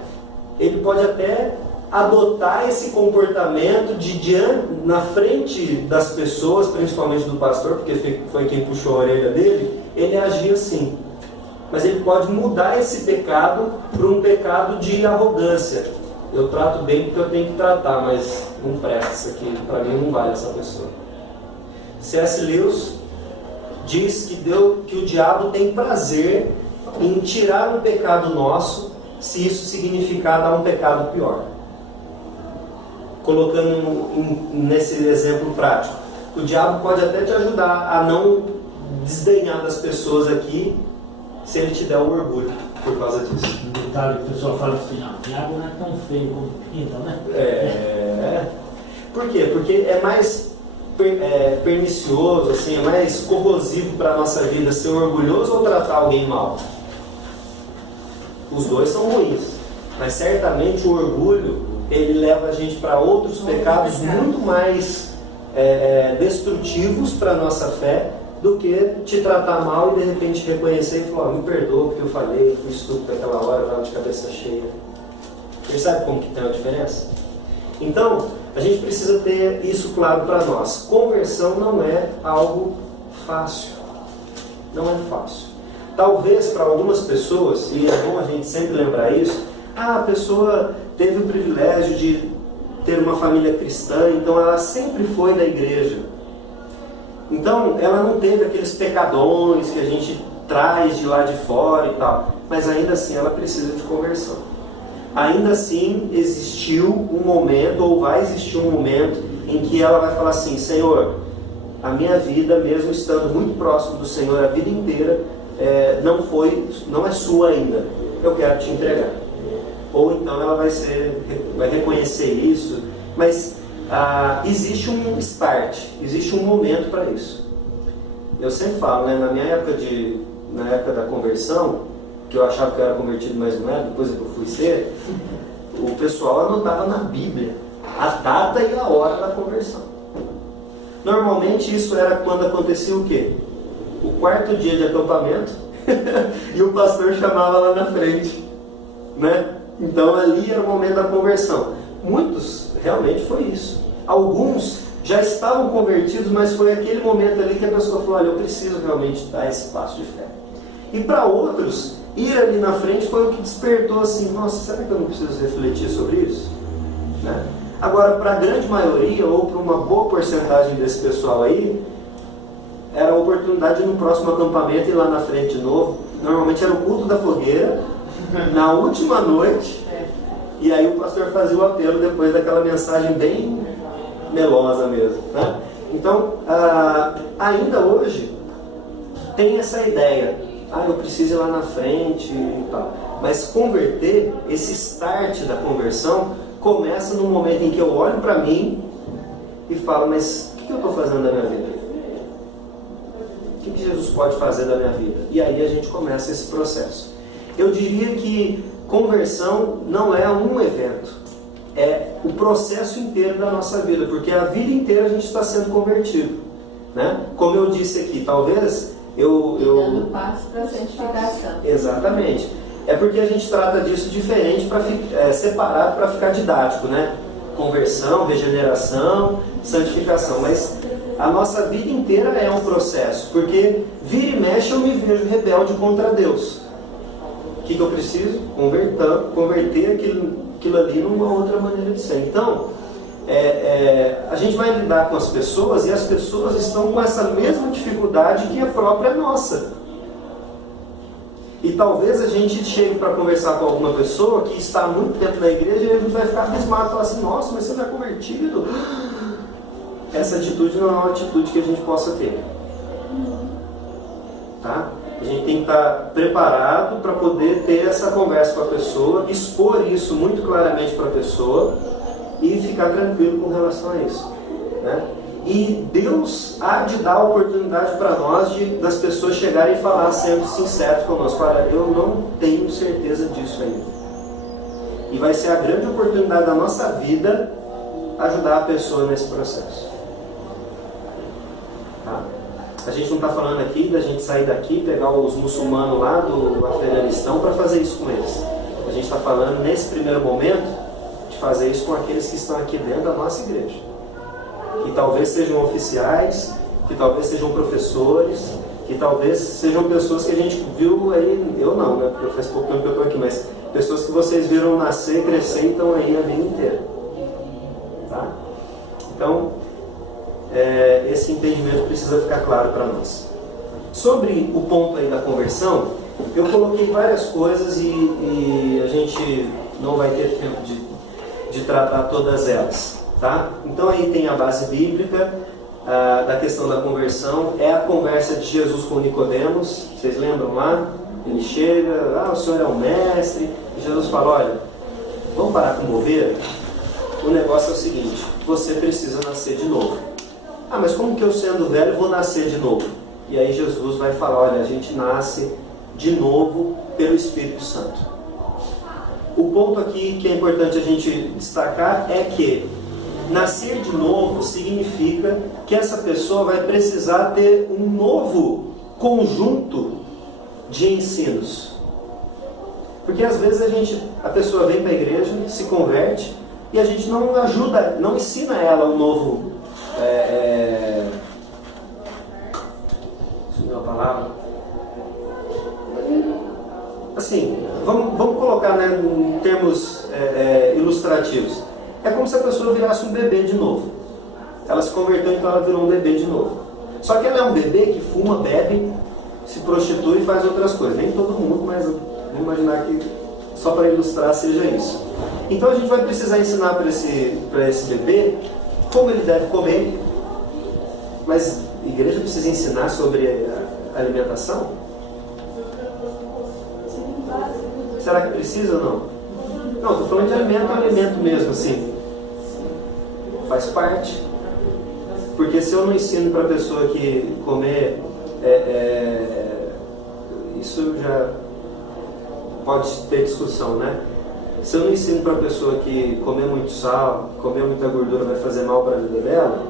ele pode até adotar esse comportamento na frente das pessoas, principalmente do pastor, porque foi quem puxou a orelha dele, ele agia assim. Mas ele pode mudar esse pecado para um pecado de arrogância. Eu trato bem porque eu tenho que tratar, mas não presta isso aqui, para mim não vale essa pessoa. C.S. Lewis diz que o diabo tem prazer em tirar um pecado nosso, se isso significar dar um pecado pior. Colocando nesse exemplo prático, o diabo pode até te ajudar a não desdenhar das pessoas aqui, se ele te der o orgulho por causa disso. Um detalhe que o pessoal fala assim, não, o diabo não é tão feio como pinta, né? Por quê? Porque é mais pernicioso, assim, é mais corrosivo para a nossa vida ser orgulhoso ou tratar alguém mal. Os dois são ruins, mas certamente o orgulho ele leva a gente para outros pecados muito mais destrutivos para a nossa fé do que te tratar mal e de repente reconhecer e falar, me perdoa porque eu falei, eu fui estúpido naquela hora, eu estava de cabeça cheia. Você sabe como que tem a diferença? Então, a gente precisa ter isso claro para nós. Conversão não é algo fácil. Não é fácil. Talvez para algumas pessoas, e é bom a gente sempre lembrar isso, a pessoa teve o privilégio de ter uma família cristã, então ela sempre foi da igreja. Então ela não teve aqueles pecadões que a gente traz de lá de fora e tal, mas ainda assim ela precisa de conversão. Ainda assim existiu um momento, ou vai existir um momento, em que ela vai falar assim, Senhor, a minha vida, mesmo estando muito próximo do Senhor a vida inteira, não é sua ainda, eu quero te entregar. Ou então ela vai reconhecer isso, mas existe um start, existe um momento para isso. Eu sempre falo, né, na época da conversão, que eu achava que eu era convertido, mas não era, depois que eu fui ser, o pessoal anotava na Bíblia a data e a hora da conversão. Normalmente isso era quando acontecia o quê? O quarto dia de acampamento e o pastor chamava lá na frente, né? Então ali era o momento da conversão. Muitos realmente foi isso. Alguns já estavam convertidos, mas foi aquele momento ali que a pessoa falou, olha, eu preciso realmente dar esse passo de fé. E para outros, ir ali na frente foi o que despertou assim, nossa, será que eu não preciso refletir sobre isso? Né? Agora, para a grande maioria, ou para uma boa porcentagem desse pessoal aí, era a oportunidade de ir no próximo acampamento e ir lá na frente de novo. Normalmente era o culto da fogueira, na última noite, e aí o pastor fazia o apelo depois daquela mensagem bem melosa mesmo. Né? Então, ainda hoje, tem essa ideia, eu preciso ir lá na frente e tal. Mas converter, esse start da conversão, começa no momento em que eu olho para mim e falo, mas o que eu estou fazendo da minha vida? O que Jesus pode fazer da minha vida? E aí a gente começa esse processo. Eu diria que conversão não é um evento, é o processo inteiro da nossa vida, porque a vida inteira a gente está sendo convertido, né? Como eu disse aqui, talvez dando passo para a santificação. Exatamente. É porque a gente trata disso diferente, separado para ficar didático, né? Conversão, regeneração, santificação. Mas a nossa vida inteira é um processo, porque vira e mexe eu me vejo rebelde contra Deus. O que eu preciso? Converter aquilo ali numa outra maneira de ser. Então, a gente vai lidar com as pessoas e as pessoas estão com essa mesma dificuldade que a própria nossa. E talvez a gente chegue para conversar com alguma pessoa que está há muito tempo na igreja e a gente vai ficar abismado e falar assim, nossa, mas você não é convertido? Essa atitude não é uma atitude que a gente possa ter. Tá? A gente tem que estar preparado para poder ter essa conversa com a pessoa, expor isso muito claramente para a pessoa e ficar tranquilo com relação a isso, né? E Deus há de dar a oportunidade para nós das pessoas chegarem e falar sendo sinceros conosco. Olha, eu não tenho certeza disso ainda. E vai ser a grande oportunidade da nossa vida ajudar a pessoa nesse processo. Tá? A gente não está falando aqui da gente sair daqui, pegar os muçulmanos lá do Afeganistão para fazer isso com eles. A gente está falando nesse primeiro momento de fazer isso com aqueles que estão aqui dentro da nossa igreja. Que talvez sejam oficiais, que talvez sejam professores, que talvez sejam pessoas que a gente viu aí, eu não, né? Porque faz pouco tempo que eu estou aqui, mas pessoas que vocês viram nascer, crescer e estão aí a vida inteira. Tá? Então, esse entendimento precisa ficar claro para nós. Sobre o ponto aí da conversão, eu coloquei várias coisas e a gente não vai ter tempo de tratar todas elas. Tá? Então aí tem a base bíblica da questão da conversão, é a conversa de Jesus com Nicodemos, vocês lembram lá? Ele chega, o senhor é um mestre, e Jesus fala, olha, vamos parar com bobeira? O negócio é o seguinte, você precisa nascer de novo. Mas como que eu sendo velho vou nascer de novo? E aí Jesus vai falar, olha, a gente nasce de novo pelo Espírito Santo. O ponto aqui que é importante a gente destacar é que nascer de novo significa que essa pessoa vai precisar ter um novo conjunto de ensinos. Porque às vezes a pessoa vem para a igreja, se converte e a gente não ajuda, não ensina ela um novo... Sumiu a palavra? Assim, vamos colocar, né, em termos ilustrativos. É como se a pessoa virasse um bebê de novo. Ela se converteu, então ela virou um bebê de novo. Só que ela é um bebê que fuma, bebe, se prostitui e faz outras coisas. Nem todo mundo, mas vamos imaginar que só para ilustrar seja isso. Então a gente vai precisar ensinar para esse bebê como ele deve comer. Mas a igreja precisa ensinar sobre a alimentação? Será que precisa ou não? Não, estou falando de alimento mesmo, assim. Faz parte. Porque se eu não ensino para a pessoa que comer, isso já pode ter discussão, né? Se eu não ensino para a pessoa que comer muito sal, comer muita gordura vai fazer mal para a vida dela,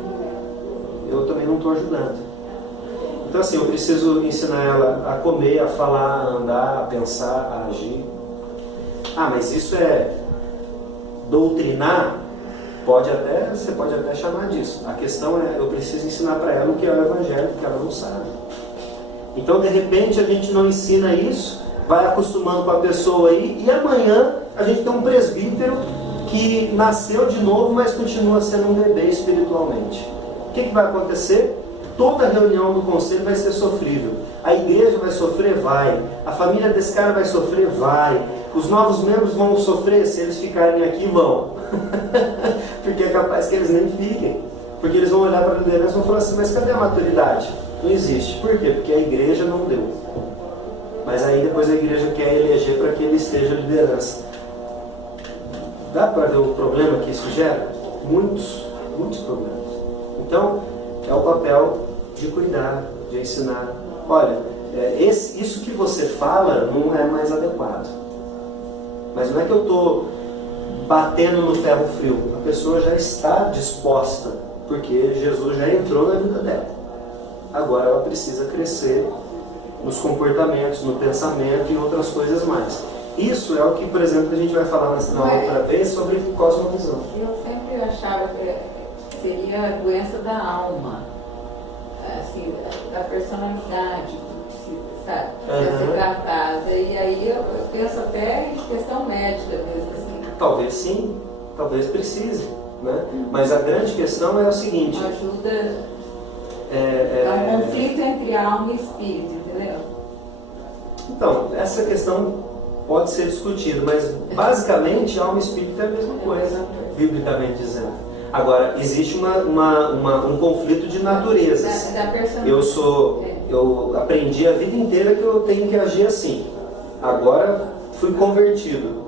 eu também não estou ajudando. Então assim, eu preciso ensinar ela a comer, a falar, a andar, a pensar, a agir. Mas isso é doutrinar? Você pode até chamar disso. A questão é, eu preciso ensinar para ela o que é o Evangelho, que ela não sabe. Então, de repente, a gente não ensina isso, vai acostumando com a pessoa aí, e amanhã a gente tem um presbítero que nasceu de novo, mas continua sendo um bebê espiritualmente. O que vai acontecer? Toda reunião do conselho vai ser sofrível. A igreja vai sofrer? Vai. A família desse cara vai sofrer? Vai. Os novos membros vão sofrer? Se eles ficarem aqui, vão. Porque é capaz que eles nem fiquem. Porque eles vão olhar para a liderança e vão falar assim, mas cadê a maturidade? Não existe. Por quê? Porque a igreja não deu. Mas aí depois a igreja quer eleger para que ele esteja liderança. Dá para ver o problema que isso gera? Muitos problemas. Então, é o papel de cuidar, de ensinar. Olha, isso que você fala não é mais adequado. Mas não é que eu estou batendo no ferro frio. A pessoa já está disposta, porque Jesus já entrou na vida dela. Agora ela precisa crescer nos comportamentos, no pensamento e outras coisas mais. Isso é o que, por exemplo, a gente vai falar na outra vez sobre cosmovisão. Eu sempre achava que seria a doença da alma, assim, da personalidade, sabe? Precisa ser tratada. E aí eu penso até em questão médica mesmo, assim. Talvez sim, talvez precise, né? Mas a grande questão é o seguinte... Ajuda... É um conflito entre alma e espírito, entendeu? Então, essa questão pode ser discutida, mas basicamente alma e espírito é a mesma coisa, biblicamente dizendo. Agora, existe um conflito de naturezas. Da personalidade. Eu aprendi a vida inteira que eu tenho que agir assim. Agora fui convertido.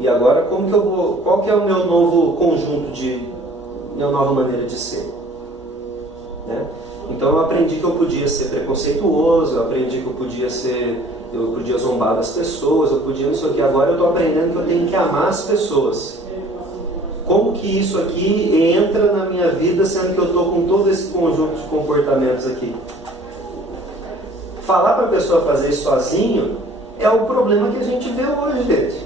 E agora como que eu vou? Qual que é o meu novo conjunto minha nova maneira de ser? né? Então eu aprendi que eu podia ser preconceituoso, eu aprendi que eu podia zombar das pessoas, eu podia não sei o que. Agora eu estou aprendendo que eu tenho que amar as pessoas. Como que isso aqui entra na minha vida, sendo que eu estou com todo esse conjunto de comportamentos aqui? Falar para a pessoa fazer isso sozinho é o problema que a gente vê hoje, gente.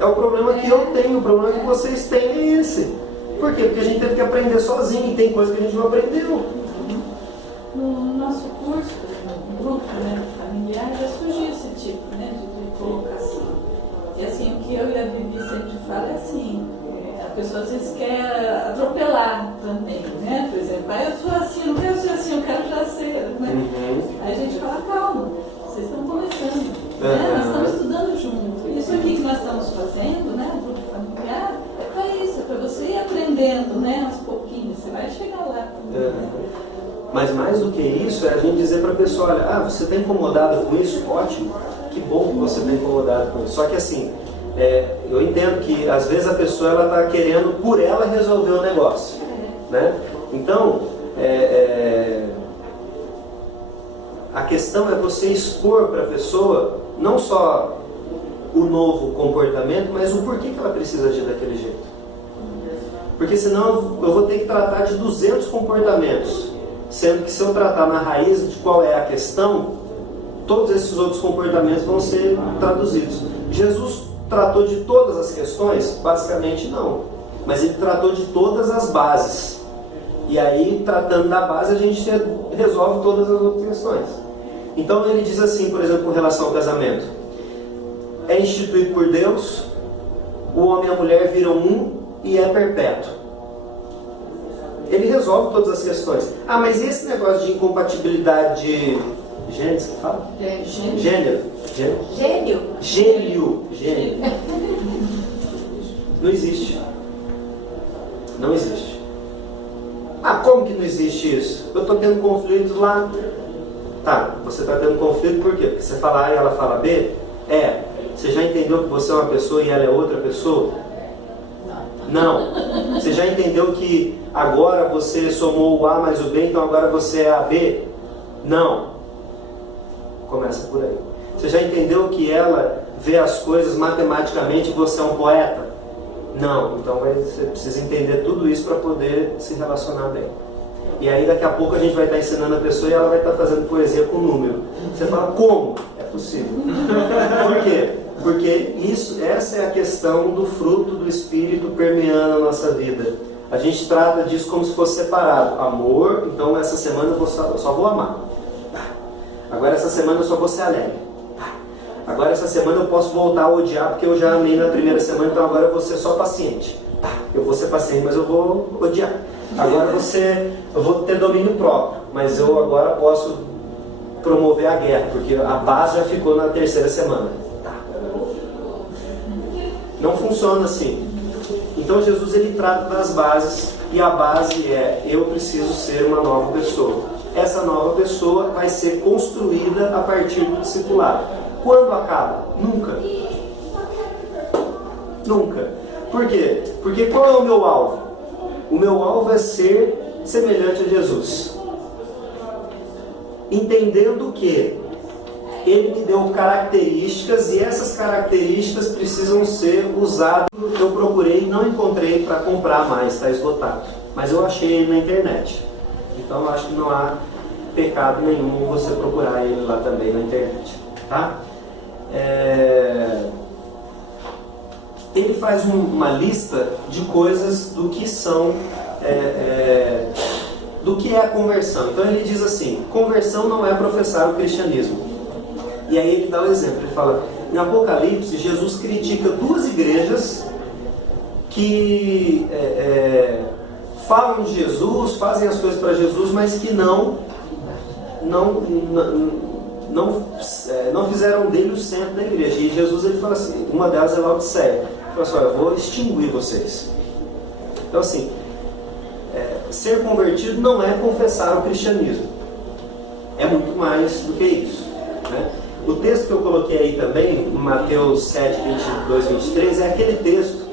É o problema que eu tenho, o problema que vocês têm é esse. Por quê? Porque a gente teve que aprender sozinho e tem coisa que a gente não aprendeu. No nosso curso, no grupo, né, familiar, já surgiu esse tipo, né, de colocação. E assim, o que eu e a Vivi sempre fala é assim, a pessoa às vezes quer atropelar também, né? Por exemplo, eu sou assim, não quero ser assim, eu quero já ser, né? Aí a gente fala, calma, vocês estão começando, né? Nós estamos estudando junto. Isso aqui que nós estamos fazendo, né, o grupo familiar, é para isso, é para você ir aprendendo, né, aos pouquinhos, você vai chegar lá. Mas mais do que isso, é a gente dizer para a pessoa, olha, você está incomodado com isso? Ótimo, que bom que você está incomodado com isso. Só que assim, eu entendo que às vezes a pessoa está querendo por ela resolver o negócio, né? Então, a questão é você expor para a pessoa não só o novo comportamento, mas o porquê que ela precisa agir daquele jeito. Porque senão eu vou ter que tratar de 200 comportamentos, sendo que se eu tratar na raiz de qual é a questão, todos esses outros comportamentos vão ser traduzidos. Jesus tratou de todas as questões? Basicamente não. Mas ele tratou de todas as bases. E aí, tratando da base, a gente resolve todas as outras questões. Então ele diz assim, por exemplo, com relação ao casamento. É instituído por Deus, o homem e a mulher viram um e é perpétuo. Ele resolve todas as questões. Mas esse negócio de incompatibilidade de gênero, você fala? Gênero. Não existe. Não existe. Como que não existe isso? Eu estou tendo conflitos lá. Tá, você está tendo conflito por quê? Porque você fala A e ela fala B? Você já entendeu que você é uma pessoa e ela é outra pessoa? Não. Você já entendeu que agora você somou o A mais o B, então agora você é a B? Não. Começa por aí. Você já entendeu que ela vê as coisas matematicamente e você é um poeta? Não. Então você precisa entender tudo isso para poder se relacionar bem. E aí daqui a pouco a gente vai estar ensinando a pessoa e ela vai estar fazendo poesia com número. Você fala, como? É possível. Por quê? Porque essa é a questão do fruto do Espírito permeando a nossa vida. A gente trata disso como se fosse separado. Amor, então essa semana eu só vou amar. Agora essa semana eu só vou ser alegre. Agora essa semana eu posso voltar a odiar porque eu já amei na primeira semana, então agora eu vou ser só paciente. Eu vou ser paciente, mas eu vou odiar. Agora eu vou ter domínio próprio, mas eu agora posso promover a guerra, porque a paz já ficou na terceira semana. Não funciona assim. Então Jesus ele trata das bases, e a base é: eu preciso ser uma nova pessoa. Essa nova pessoa vai ser construída a partir do discipulado. Quando acaba? Nunca. Nunca. Por quê? Porque qual é o meu alvo? O meu alvo é ser semelhante a Jesus. Entendendo que Ele me deu características e essas características precisam ser usadas. Eu procurei e não encontrei para comprar mais, está esgotado. Mas eu achei ele na internet. Então eu acho que não há pecado nenhum você procurar ele lá também na internet. Tá? Ele faz uma lista de coisas do que são, do que é a conversão. Então ele diz assim: conversão não é professar o cristianismo. E aí ele dá o exemplo, ele fala, em Apocalipse, Jesus critica duas igrejas que falam de Jesus, fazem as coisas para Jesus, mas que não fizeram dele o centro da igreja. E Jesus ele fala assim, uma delas é Laodiceia, ele fala assim, olha, eu vou extinguir vocês. Então assim, ser convertido não é confessar o cristianismo, é muito mais do que isso, né? O texto que eu coloquei aí também, Mateus 7, 22, 23, é aquele texto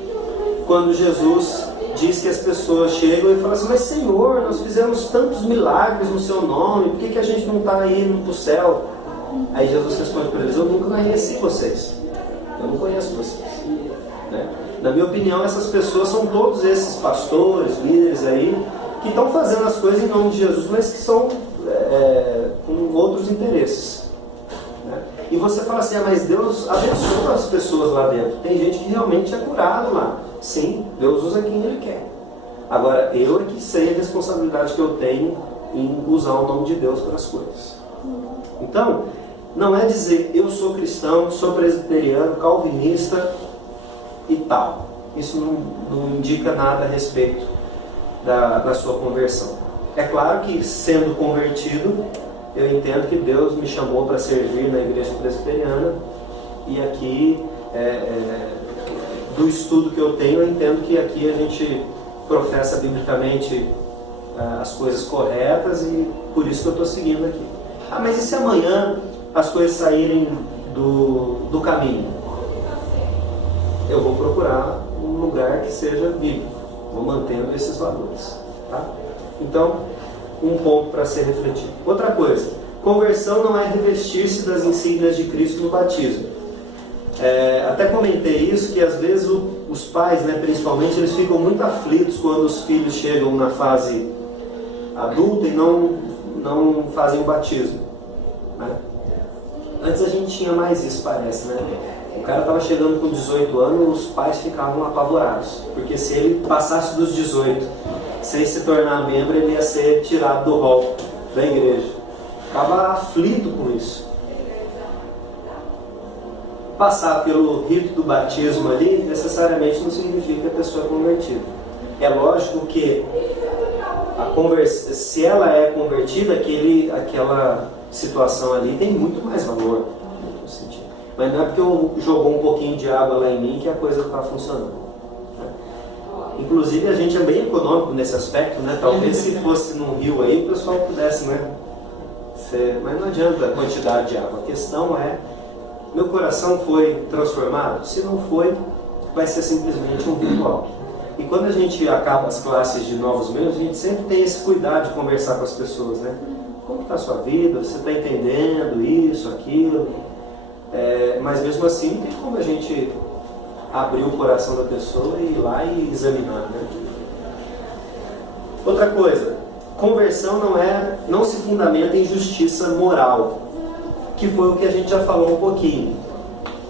quando Jesus diz que as pessoas chegam e falam assim, mas Senhor, nós fizemos tantos milagres no seu nome, por que a gente não está indo para o céu? Aí Jesus responde para eles, eu nunca conheci vocês, eu não conheço vocês. Né? Na minha opinião, essas pessoas são todos esses pastores, líderes aí, que estão fazendo as coisas em nome de Jesus, mas que são com outros interesses. Né? E você fala assim, mas Deus abençoa as pessoas lá dentro. Tem gente que realmente é curado lá. Sim, Deus usa quem Ele quer. Agora, eu é que sei a responsabilidade que eu tenho em usar o nome de Deus para as coisas. Então, não é dizer eu sou cristão, sou presbiteriano, calvinista e tal. Isso não indica nada a respeito da sua conversão. É claro que, sendo convertido, eu entendo que Deus me chamou para servir na igreja presbiteriana, e aqui, do estudo que eu tenho, eu entendo que aqui a gente professa biblicamente as coisas corretas, e por isso que eu estou seguindo aqui. Ah, mas e se amanhã as coisas saírem do caminho? Eu vou procurar um lugar que seja bíblico, vou mantendo esses valores. Tá? Então, um ponto para ser refletido. Outra coisa, conversão não é revestir-se das insígnias de Cristo no batismo. Até comentei isso, que às vezes os pais, né, principalmente, eles ficam muito aflitos quando os filhos chegam na fase adulta e não fazem o batismo. Né? Antes a gente tinha mais isso, parece, né? O cara estava chegando com 18 anos, os pais ficavam apavorados, porque se ele passasse dos 18 sem se tornar membro, ele ia ser tirado do rol da igreja. Ficava aflito com isso. Passar pelo rito do batismo ali, necessariamente não significa que a pessoa é convertida. É lógico que se ela é convertida, aquela situação ali tem muito mais valor. Mas não é porque jogou um pouquinho de água lá em mim que a coisa está funcionando. Né? Inclusive a gente é bem econômico nesse aspecto, né? Talvez se fosse num rio aí o pessoal pudesse, né? Mas não adianta a quantidade de água. A questão é, meu coração foi transformado? Se não foi, vai ser simplesmente um ritual. E quando a gente acaba as classes de novos membros, a gente sempre tem esse cuidado de conversar com as pessoas, né? Como está a sua vida? Você está entendendo isso, aquilo? Mas mesmo assim não tem como a gente abrir o coração da pessoa e ir lá e examinar, né? Outra coisa, conversão não se fundamenta em justiça moral, que foi o que a gente já falou um pouquinho.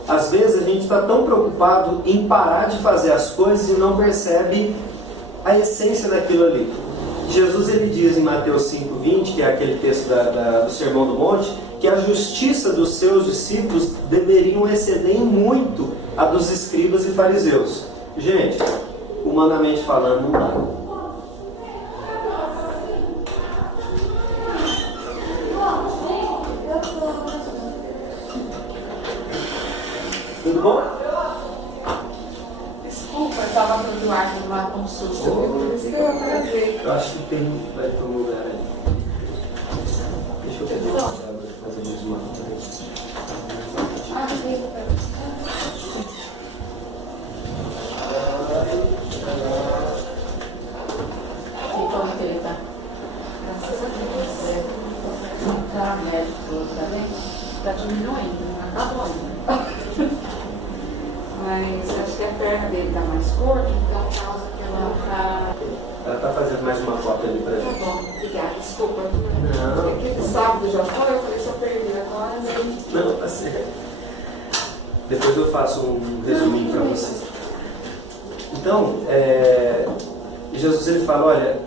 Às vezes a gente está tão preocupado em parar de fazer as coisas e não percebe a essência daquilo ali. Jesus ele diz em Mateus 5,20, que é aquele texto do Sermão do Monte, que a justiça dos seus discípulos deveriam exceder em muito a dos escribas e fariseus. Gente, humanamente falando, não dá. Tudo bom? Desculpa, eu estava no Eduardo lá com susto. Por isso que eu atrasei. Eu acho que vai para um lugar ali. Deixa eu pegar uma água para fazer mais uma. E como que ele está? Graças a Deus. Está médico, tá bem? Está diminuindo, não acabou ainda. Mas acho que a perna dele está mais curta, então causa que ela está... Ela está fazendo mais uma foto ali para gente. Tá bom, obrigada, desculpa. Não. Aqui no sábado já foi, eu falei, se eu perdi agora, daí... Não, tá certo. Depois eu faço um resuminho para vocês. Então, Jesus ele fala, olha,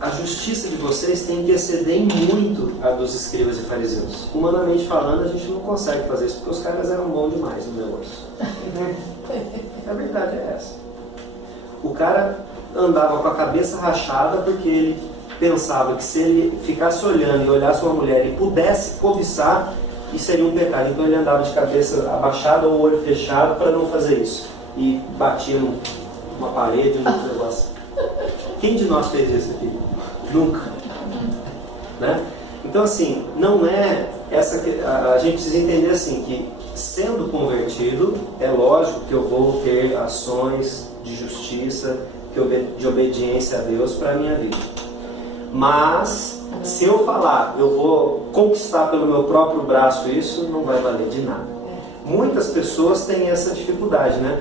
a justiça de vocês tem que exceder em muito a dos escribas e fariseus. Humanamente falando, a gente não consegue fazer isso, porque os caras eram bons demais no negócio. A verdade é essa. O cara andava com a cabeça rachada porque ele pensava que se ele ficasse olhando e olhasse uma mulher e pudesse cobiçar, isso seria um pecado. Então ele andava de cabeça abaixada ou olho fechado para não fazer isso. E batia numa parede, num negócio. Quem de nós fez isso aqui? Nunca. Né? Então assim, não é essa que a gente precisa entender assim, que sendo convertido, é lógico que eu vou ter ações de justiça, de obediência a Deus para a minha vida. Mas, se eu falar, eu vou conquistar pelo meu próprio braço isso, não vai valer de nada. Muitas pessoas têm essa dificuldade, né?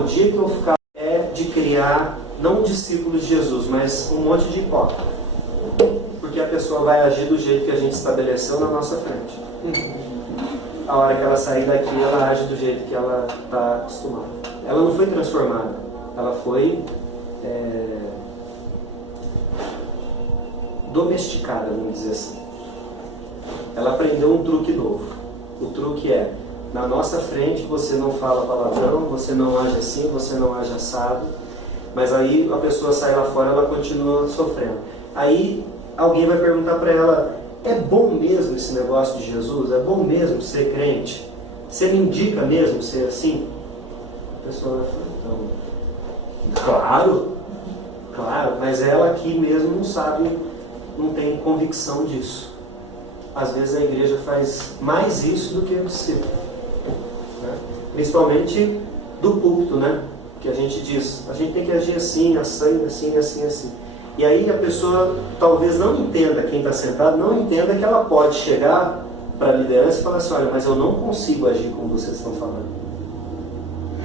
O dia que eu ficar é de criar, não discípulos de Jesus, mas um monte de hipócrita. Porque a pessoa vai agir do jeito que a gente estabeleceu na nossa frente. A hora que ela sair daqui, ela age do jeito que ela está acostumada. Ela não foi transformada, ela foi domesticada, vamos dizer assim. Ela aprendeu um truque novo. O truque é, na nossa frente você não fala palavrão, você não age assim, você não age assado, mas aí a pessoa sai lá fora, ela continua sofrendo. Aí alguém vai perguntar para ela, é bom mesmo esse negócio de Jesus? É bom mesmo ser crente? Você me indica mesmo ser assim? A pessoa vai falar, então, claro, mas ela aqui mesmo não sabe, não tem convicção disso. Às vezes a igreja faz mais isso do que o discípulo, né? Principalmente do púlpito, né? Que a gente diz, a gente tem que agir assim, assim. E aí a pessoa talvez não entenda, quem está sentado, não entenda que ela pode chegar para a liderança e falar assim, olha, mas eu não consigo agir como vocês estão falando.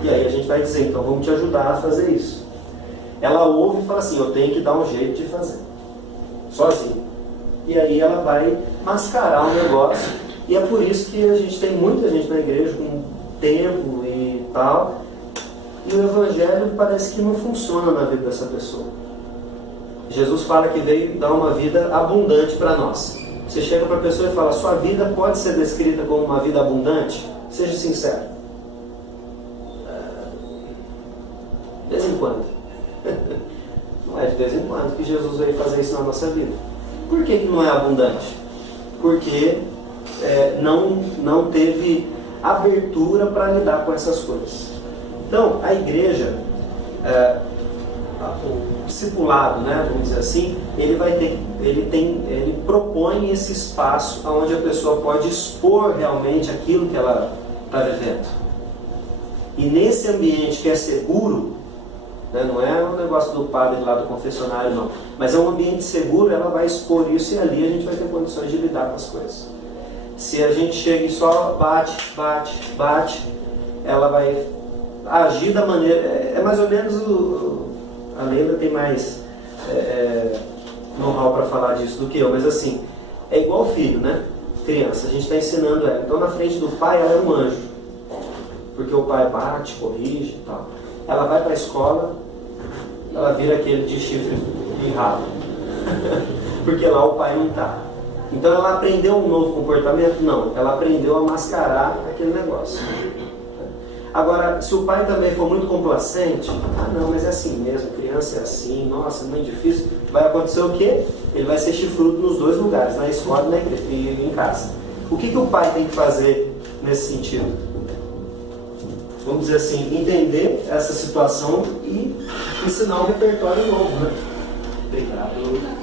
E aí a gente vai dizer, então vamos te ajudar a fazer isso. Ela ouve e fala assim, eu tenho que dar um jeito de fazer, sozinho. E aí ela vai mascarar o negócio. E é por isso que a gente tem muita gente na igreja com tempo e tal, e o evangelho parece que não funciona na vida dessa pessoa. Jesus fala que veio dar uma vida abundante para nós. Você chega para a pessoa e fala, sua vida pode ser descrita como uma vida abundante? Seja sincero. De vez em quando. Não é de vez em quando que Jesus veio fazer isso na nossa vida. Por que não é abundante? Porque não teve abertura para lidar com essas coisas. Então, a igreja, o discipulado, né, vamos dizer assim, ele propõe esse espaço onde a pessoa pode expor realmente aquilo que ela está vivendo. E nesse ambiente que é seguro, né, não é um negócio do padre lá do confessionário, não, mas é um ambiente seguro, ela vai expor isso e ali a gente vai ter condições de lidar com as coisas. Se a gente chega e só bate, ela vai agir da maneira... É mais ou menos a Leila tem mais know-how para falar disso do que eu, mas assim, é igual filho, né? Criança, a gente está ensinando ela. Então na frente do pai ela é um anjo, porque o pai bate, corrige e tal. Ela vai para a escola, ela vira aquele de chifre de rabo, porque lá o pai não está. Então ela aprendeu um novo comportamento? Não, ela aprendeu a mascarar aquele negócio. Agora, se o pai também for muito complacente, não, mas é assim mesmo, criança é assim, nossa, é muito difícil, vai acontecer o quê? Ele vai ser chifrudo nos dois lugares, na escola e na igreja, e em casa. O que o pai tem que fazer nesse sentido? Vamos dizer assim, entender essa situação e ensinar um repertório novo, né? Obrigado.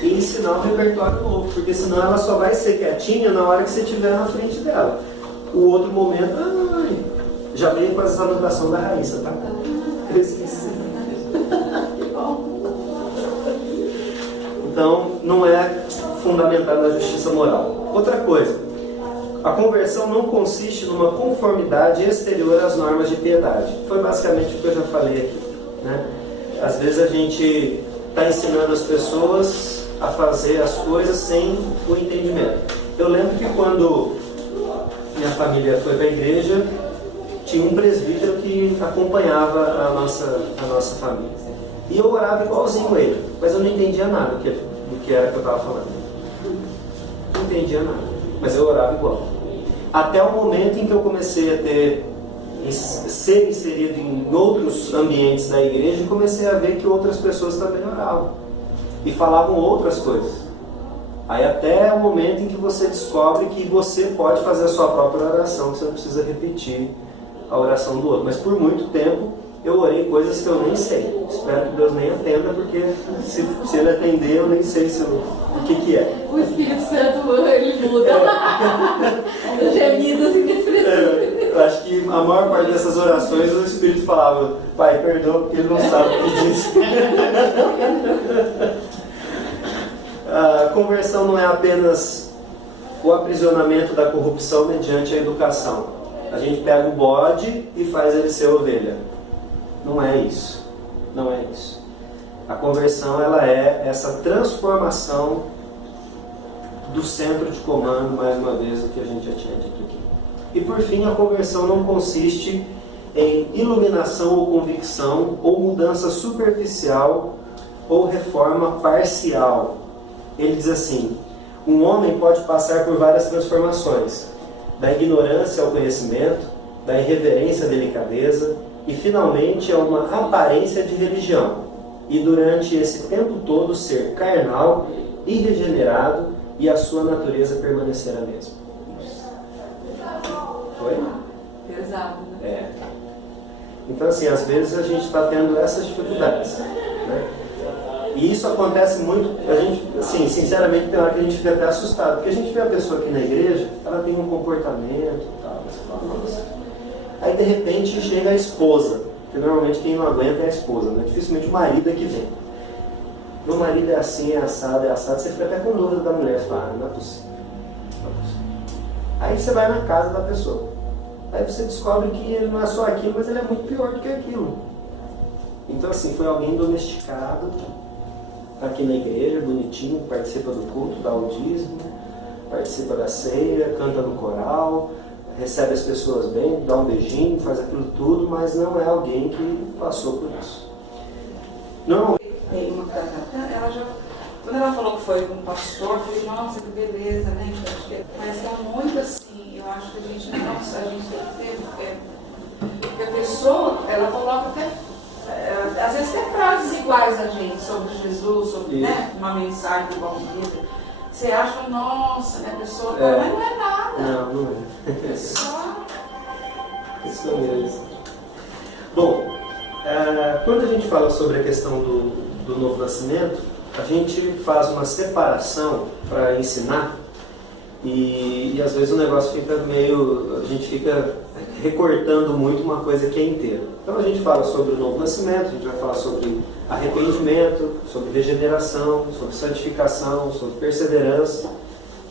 E ensinar um repertório novo, porque senão ela só vai ser quietinha na hora que você estiver na frente dela. O outro momento, já veio com essa anotação da Raíssa, tá? Eu esqueci. Então, não é fundamentado na justiça moral. Outra coisa, a conversão não consiste numa conformidade exterior às normas de piedade. Foi basicamente o que eu já falei aqui, né? Às vezes a gente está ensinando as pessoas a fazer as coisas sem o entendimento. Eu lembro que quando minha família foi para a igreja, tinha um presbítero que acompanhava a nossa família. E eu orava igualzinho ele, mas eu não entendia nada do que era que eu estava falando. Não entendia nada, mas eu orava igual. Até o momento em que eu comecei a ser inserido em outros ambientes da igreja e comecei a ver que outras pessoas também oravam e falavam outras coisas. Aí até o momento em que você descobre que você pode fazer a sua própria oração, que você não precisa repetir a oração do outro. Mas por muito tempo eu orei coisas que eu nem sei. Espero que Deus nem atenda, porque se ele atender eu nem sei o que é. O Espírito Santo, ele muda. Os gemidos inexpressíveis. Eu acho que a maior maior parte dessas orações o Espírito falava: Pai, perdoa porque ele não sabe o que diz. A conversão não é apenas o aprisionamento da corrupção mediante a educação. A gente pega o bode e faz ele ser ovelha. Não é isso. Não é isso. A conversão, ela é essa transformação do centro de comando, mais uma vez, o que a gente já tinha dito aqui. E por fim, a conversão não consiste em iluminação ou convicção, ou mudança superficial, ou reforma parcial. Ele diz assim: um homem pode passar por várias transformações, da ignorância ao conhecimento, da irreverência à delicadeza, e finalmente a uma aparência de religião, e durante esse tempo todo ser carnal, irregenerado, e a sua natureza permanecer a mesma. Oi? Pesado, né? É. Então, assim, às vezes a gente está tendo essas dificuldades, né? E isso acontece muito, a gente, assim, sinceramente, tem hora que a gente fica até assustado, porque a gente vê a pessoa aqui na igreja, ela tem um comportamento e tal, você fala, nossa. Aí, de repente, chega a esposa, que normalmente quem não aguenta é a esposa, né? Dificilmente o marido é que vem. Meu marido é assim, é assado, você fica até com dúvida da mulher, você fala, não é possível. Não é possível. Aí você vai na casa da pessoa. Aí você descobre que ele não é só aquilo, mas ele é muito pior do que aquilo. Então, assim, foi alguém domesticado, tá aqui na igreja, bonitinho, participa do culto, dá o dízimo, participa da ceia, canta no coral, recebe as pessoas bem, dá um beijinho, faz aquilo tudo, mas não é alguém que passou por isso. Normalmente, Tem uma ela já, quando ela falou que foi com um pastor, eu falei, nossa, que beleza, né? Mas é muito assim, eu acho que a gente tem que ter. Porque a pessoa, ela coloca até, às vezes tem frases iguais a gente sobre Jesus, sobre, né, uma mensagem do bom dia. Você acha, nossa, né, a pessoa, mas não é nada. Não é. É só. Isso mesmo. Bom, quando a gente fala sobre a questão do novo nascimento, a gente faz uma separação para ensinar e às vezes o negócio fica meio, a gente fica recortando muito uma coisa que é inteira. Então a gente fala sobre o novo nascimento, a gente vai falar sobre arrependimento, sobre regeneração, sobre santificação, sobre perseverança,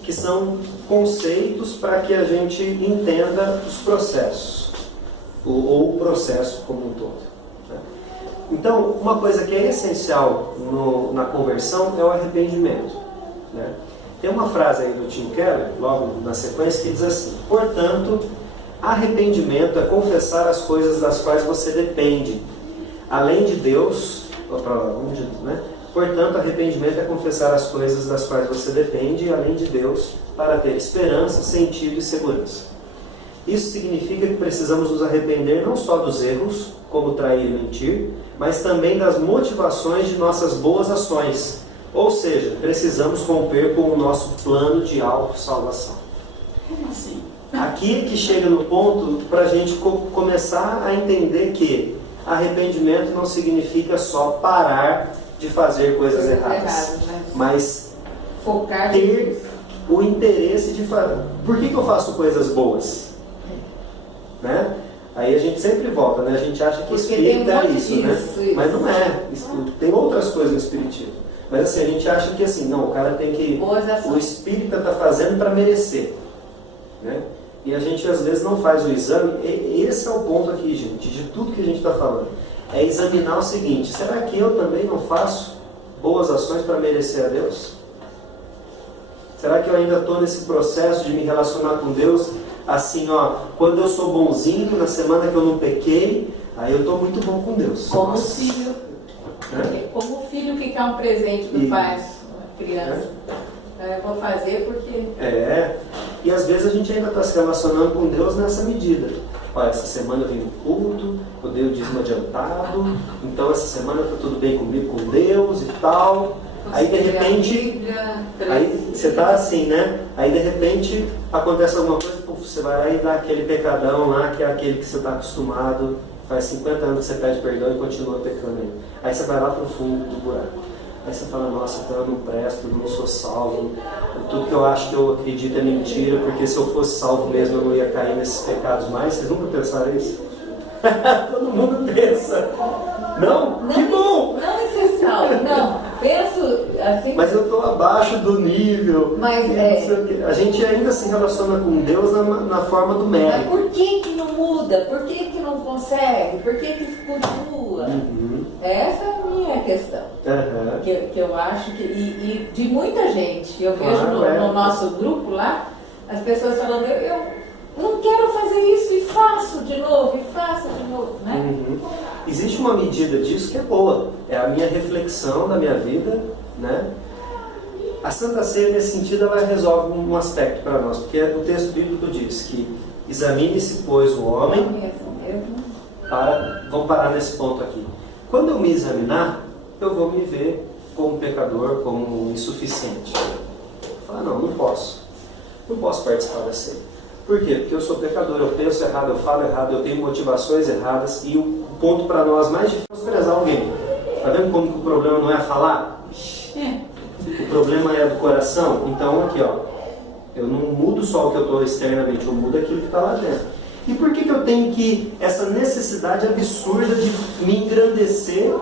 que são conceitos para que a gente entenda os processos, ou o processo como um todo. Então, uma coisa que é essencial na conversão é o arrependimento, né? Tem uma frase aí do Tim Keller, logo na sequência, que diz assim: portanto, arrependimento é confessar as coisas das quais você depende, além de Deus, né? Portanto, arrependimento é confessar as coisas das quais você depende, além de Deus, para ter esperança, sentido e segurança. Isso significa que precisamos nos arrepender não só dos erros, como trair e mentir, mas também das motivações de nossas boas ações. Ou seja, precisamos romper com o nosso plano de autossalvação. Como assim? Aqui que chega no ponto para a gente começar a entender que arrependimento não significa só parar de fazer coisas erradas, né? mas Focar ter o interesse de fazer. Por que eu faço coisas boas? Né? Aí a gente sempre volta, né? A gente acha que espírita é isso, né? Mas não é. Tem outras coisas no espiritismo. Mas assim, a gente acha que assim, não, o cara tem que... O espírita está fazendo para merecer, né? E a gente às vezes não faz o exame. E esse é o ponto aqui, gente, de tudo que a gente está falando. É examinar o seguinte: será que eu também não faço boas ações para merecer a Deus? Será que eu ainda estou nesse processo de me relacionar com Deus assim, ó, quando eu sou bonzinho, na semana que eu não pequei, aí eu estou muito bom com Deus? Como o filho, como o filho que quer um presente do pai, uma criança. Eu vou fazer porque... E às vezes a gente ainda está se relacionando com Deus nessa medida. Olha, essa semana eu vim no culto, eu dei o dízimo adiantado, então essa semana está tudo bem comigo, com Deus e tal. Aí de repente, aí você está assim, né? Aí de repente acontece alguma coisa, você vai lá e dá aquele pecadão lá, que é aquele que você está acostumado, faz 50 anos que você pede perdão e continua pecando aí. Aí você vai lá para o fundo do buraco. Aí você fala, nossa, então eu não presto, eu não sou salvo, tudo que eu acho que eu acredito é mentira, porque se eu fosse salvo mesmo eu não ia cair nesses pecados mais. Vocês nunca pensaram isso? Todo mundo pensa. Não? Que bom! Não em ser salvo, não. Penso assim. Mas eu estou abaixo do nível. Mas não sei o quê. A gente ainda se relaciona com Deus na forma do Mas mérito. por que não muda? Por que não consegue? Por que continua? Uhum. Essa é a minha questão. Uhum. Que eu acho que. E de muita gente, eu vejo no nosso grupo lá, as pessoas falando, eu não quero fazer isso e faço de novo, né? Uhum. Existe uma medida disso que é boa. É a minha reflexão da minha vida, né? A Santa Ceia, nesse sentido, ela resolve um aspecto para nós, porque o texto bíblico diz que examine-se, pois, o homem. Vamos parar nesse ponto aqui. Quando eu me examinar, eu vou me ver como pecador, como insuficiente. Falar, não posso. Não posso participar da ceia. Por quê? Porque eu sou pecador, eu penso errado, eu falo errado, eu tenho motivações erradas, e o ponto para nós mais difícil é desprezar alguém. Está vendo como que o problema não é falar? O problema é do coração. Então aqui, ó, eu não mudo só o que eu estou externamente, eu mudo aquilo que está lá dentro. E por que eu tenho essa necessidade absurda de me engrandecer